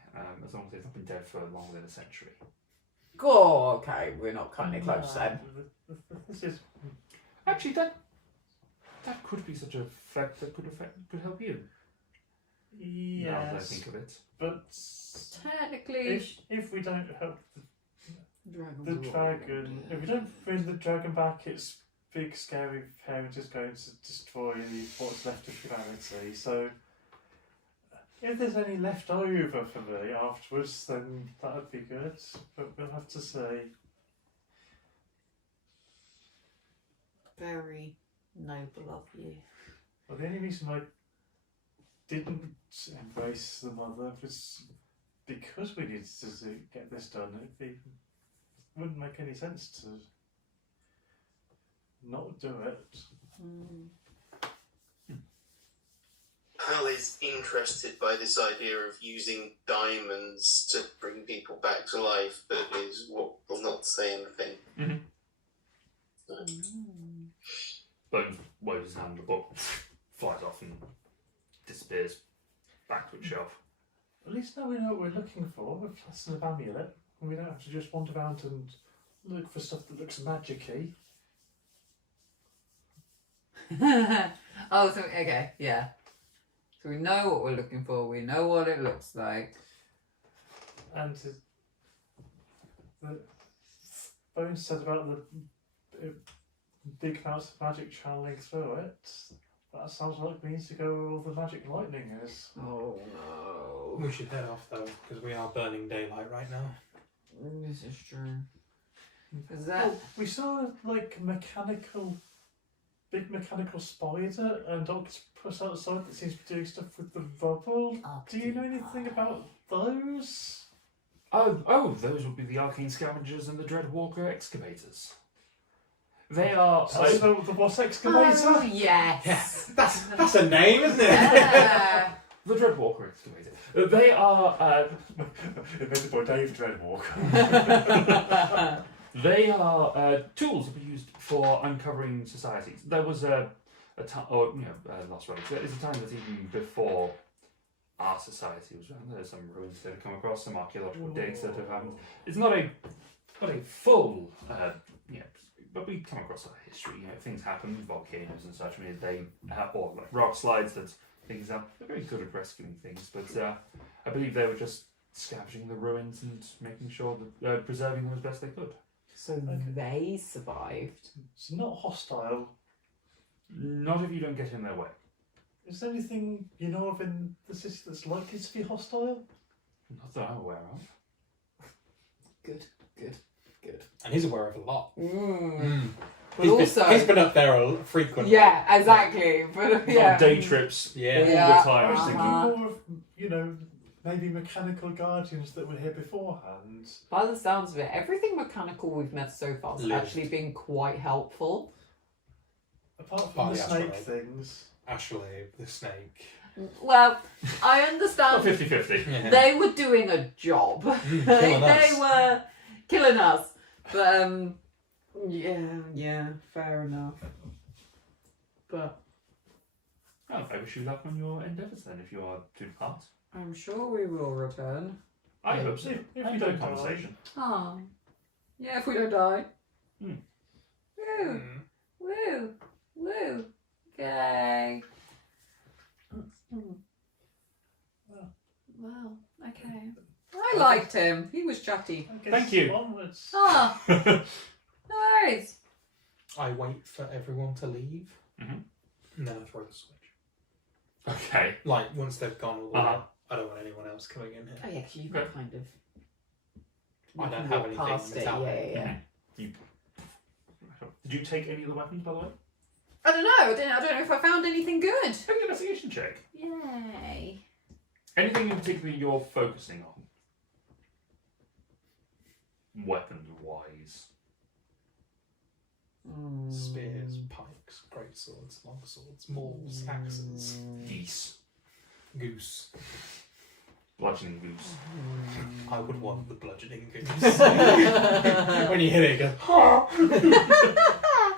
as long as they've not been dead for longer than a century. Oh, okay, we're not cutting it close then. This is Actually, that could be such a fact that could help you. Now that I yes, think of it. but Technically, if we don't help Dragon the Ball. dragon, if we don't bring the dragon back, its big scary parent is going to destroy what's left of humanity. So, if there's any left over for me afterwards, then that would be good. But we'll have to see. Very noble of you. Well, the only reason I didn't embrace the mother was because we needed to get this done. It wouldn't make any sense to not do it. Hal is interested by this idea of using diamonds to bring people back to life, but will not say anything. and the book flies off and disappears back to its shelf. At least now we know what we're looking for. We've lesson of amulet, and we don't have to just wander around and look for stuff that looks magic-y. Oh, so okay, yeah. So we know what we're looking for. We know what it looks like. And the Bones said about the big amounts of magic channeling through it. That sounds like it means to go where all the magic lightning is. Oh no. We should head off though, because we are burning daylight right now. This is true. Is that? Oh, we saw like big mechanical spider and octopus outside that seems to be doing stuff with the rubble. Do you know anything about those? Oh, those would be the arcane scavengers and the Dreadwalker excavators. They are. The what excavator? Oh yes. Yeah, that's a name, isn't it? Yeah. The Dreadwalker excavator. They are. Invented by Dave Dreadwalker. They are tools that were used for uncovering societies. There was a time, last relic. There's a time that even before our society was around, there's some ruins that have come across, some archaeological digs that have happened. It's not a full, but we come across our history. Things happen, volcanoes and such. I mean, they have or like rock slides that things up. They're very good at rescuing things, but I believe they were just scavenging the ruins and making sure that preserving them as best they could. So they survived. It's not hostile. Not if you don't get in their way. Is there anything you know of in the city that's likely to be hostile? Not that I'm aware of. Good. And he's aware of a lot. But also, he's been up there frequently. yeah, exactly. But On day trips all Yeah. the time. I was just thinking Uh-huh. more of, maybe mechanical guardians that were here beforehand. by the sounds of it, everything mechanical we've met so far has Lived. actually been quite helpful. Apart from Oh, the yeah, snake that's things. Actually, the snake. Well, I Not understand 50-50. Yeah. they were doing a job. Killing they us. were killing us. But yeah, fair enough. But Well, I wish you luck on your endeavours then, if you are to depart. I'm sure we will return. I hope so. If I you enjoyed don't the conversation. Oh, yeah, if we don't die. Hmm. Woo, woo, woo. Okay. Wow. Okay. I liked him. He was chatty. I guess Thank you. Onwards. Oh, no worries. I wait for everyone to leave, Mhm. and then I throw the switch. Okay. Like, once they've gone all the way, Uh-huh. I don't want anyone else coming in here. Oh yeah, because you Okay. can kind of. I you don't can have walk anything past it. metallic. Yeah. Did you take any of the weapons, by the way? I don't know. I don't know if I found anything good. Make an investigation check. Yay. Anything in particular you're focusing on? Weapons-wise. Spears, pikes, great swords, long swords, mauls, axes, Geese. goose. Bludgeoning goose. I would want the bludgeoning goose. When you hit it, you go.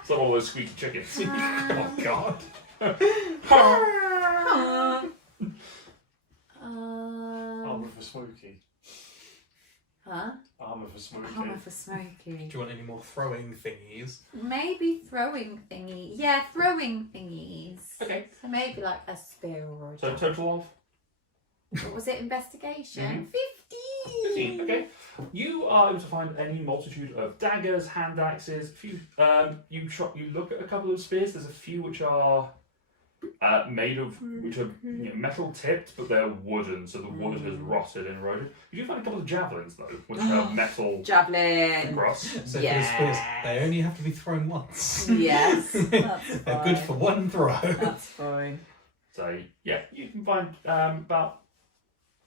It's like all those squeaky chickens. Oh god. Armour for Smokey. Huh? Armour for Smokey. Armour for Smokey. Do you want any more throwing thingies? Maybe throwing thingy. Yeah, throwing thingies. Okay. So maybe like a spear or a So javelin. total of? What was it? Investigation? 15. Okay. You are able to find any multitude of daggers, hand axes. You look at a couple of spears. There's a few which are made of metal tipped, but they're wooden, so the wood has rotted and eroded. You do find a couple of javelins though, which are metal Javelin. across. So for the Yes. spears, they only have to be thrown once. Yes, that's They're good fine. for one throw. That's fine. So yeah, you can find about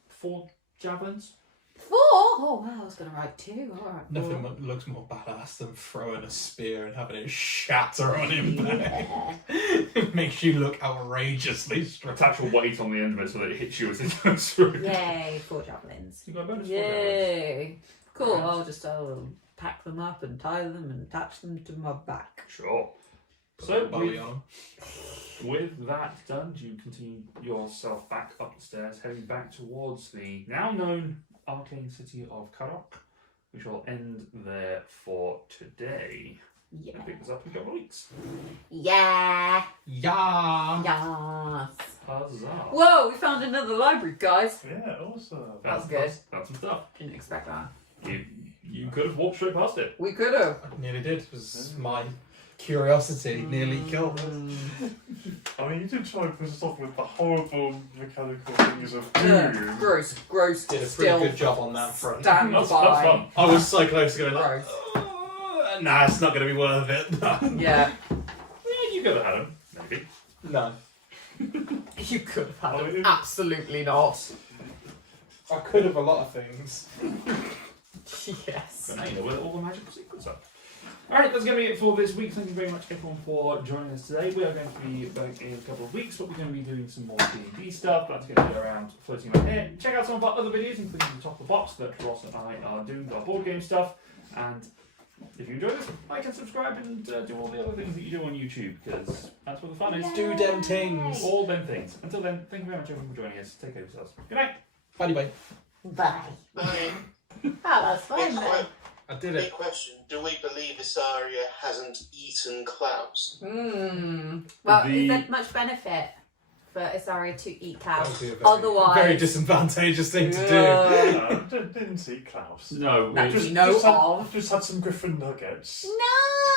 4 javelins. 4? Oh wow, I was going to write 2. Alright. Nothing looks more badass than throwing a spear and having it shatter on impact. It makes you look outrageously strong. It's actual weight on the end of it so that it hits you as it goes through. Yay, 4 javelins. You got a bonus 4 javelins. Yay. Cool. Right. I'll pack them up and tie them and attach them to my back. Sure. So, Bowie on. with that done, you continue yourself back up the stairs, heading back towards the now known arcane city of Karok, which will end there for today. Yeah. And pick this up in a couple of weeks. Yeah. Yeah. Yes. Huzzah! Whoa, we found another library, guys. Yeah, awesome. That's good. That's some stuff. Didn't expect that. You could have walked straight past it. We could have. I nearly did. It was my curiosity nearly killed us. I mean, you did try to put us off with the horrible mechanical things of doom. Gross, gross. Did a Still pretty good job on that front. stand That's by. fun. I was so close to going like, Gross. nah, it's not going to be worth it. Yeah, Yeah, you could have had him, maybe. No. you could have had Oh, it. it- Absolutely not. I could have a lot of things. Yes. But now you know where all the magical secrets are. Alright, that's going to be it for this week. Thank you very much, everyone, for joining us today. We are going to be back in a couple of weeks, but we're going to be doing some more D&D stuff. That's going to be around floating around here. Check out some of our other videos, including the top of the box that Ross and I are doing, our board game stuff. And if you enjoy this, like and subscribe and do all the other things that you do on YouTube, because that's where the fun is. Do them things. All them things. Until then, thank you very much, everyone, for joining us. Take care of yourselves. Good night. Bye bye. Bye. Bye. Oh, that's fun Big, then. I did big it. question. Do we believe Isaria hasn't eaten Klaus? Well, The- is there much benefit for Isaria to eat That cows? would be a Otherwise, very disadvantageous thing to do. Yeah. Didn't see Klaus. No, No, we just- know of. Just had some Griffin nuggets. No,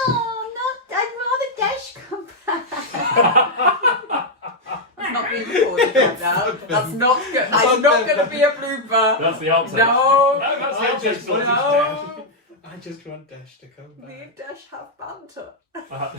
not. I'd rather Dash come back. It's not being recorded right now. That's not good. That's Something- not going to be a blooper. That's the outtake. No. No, that's the I outtake. just want No. I just want Dash to come Me back. and Dash have banter. Uh,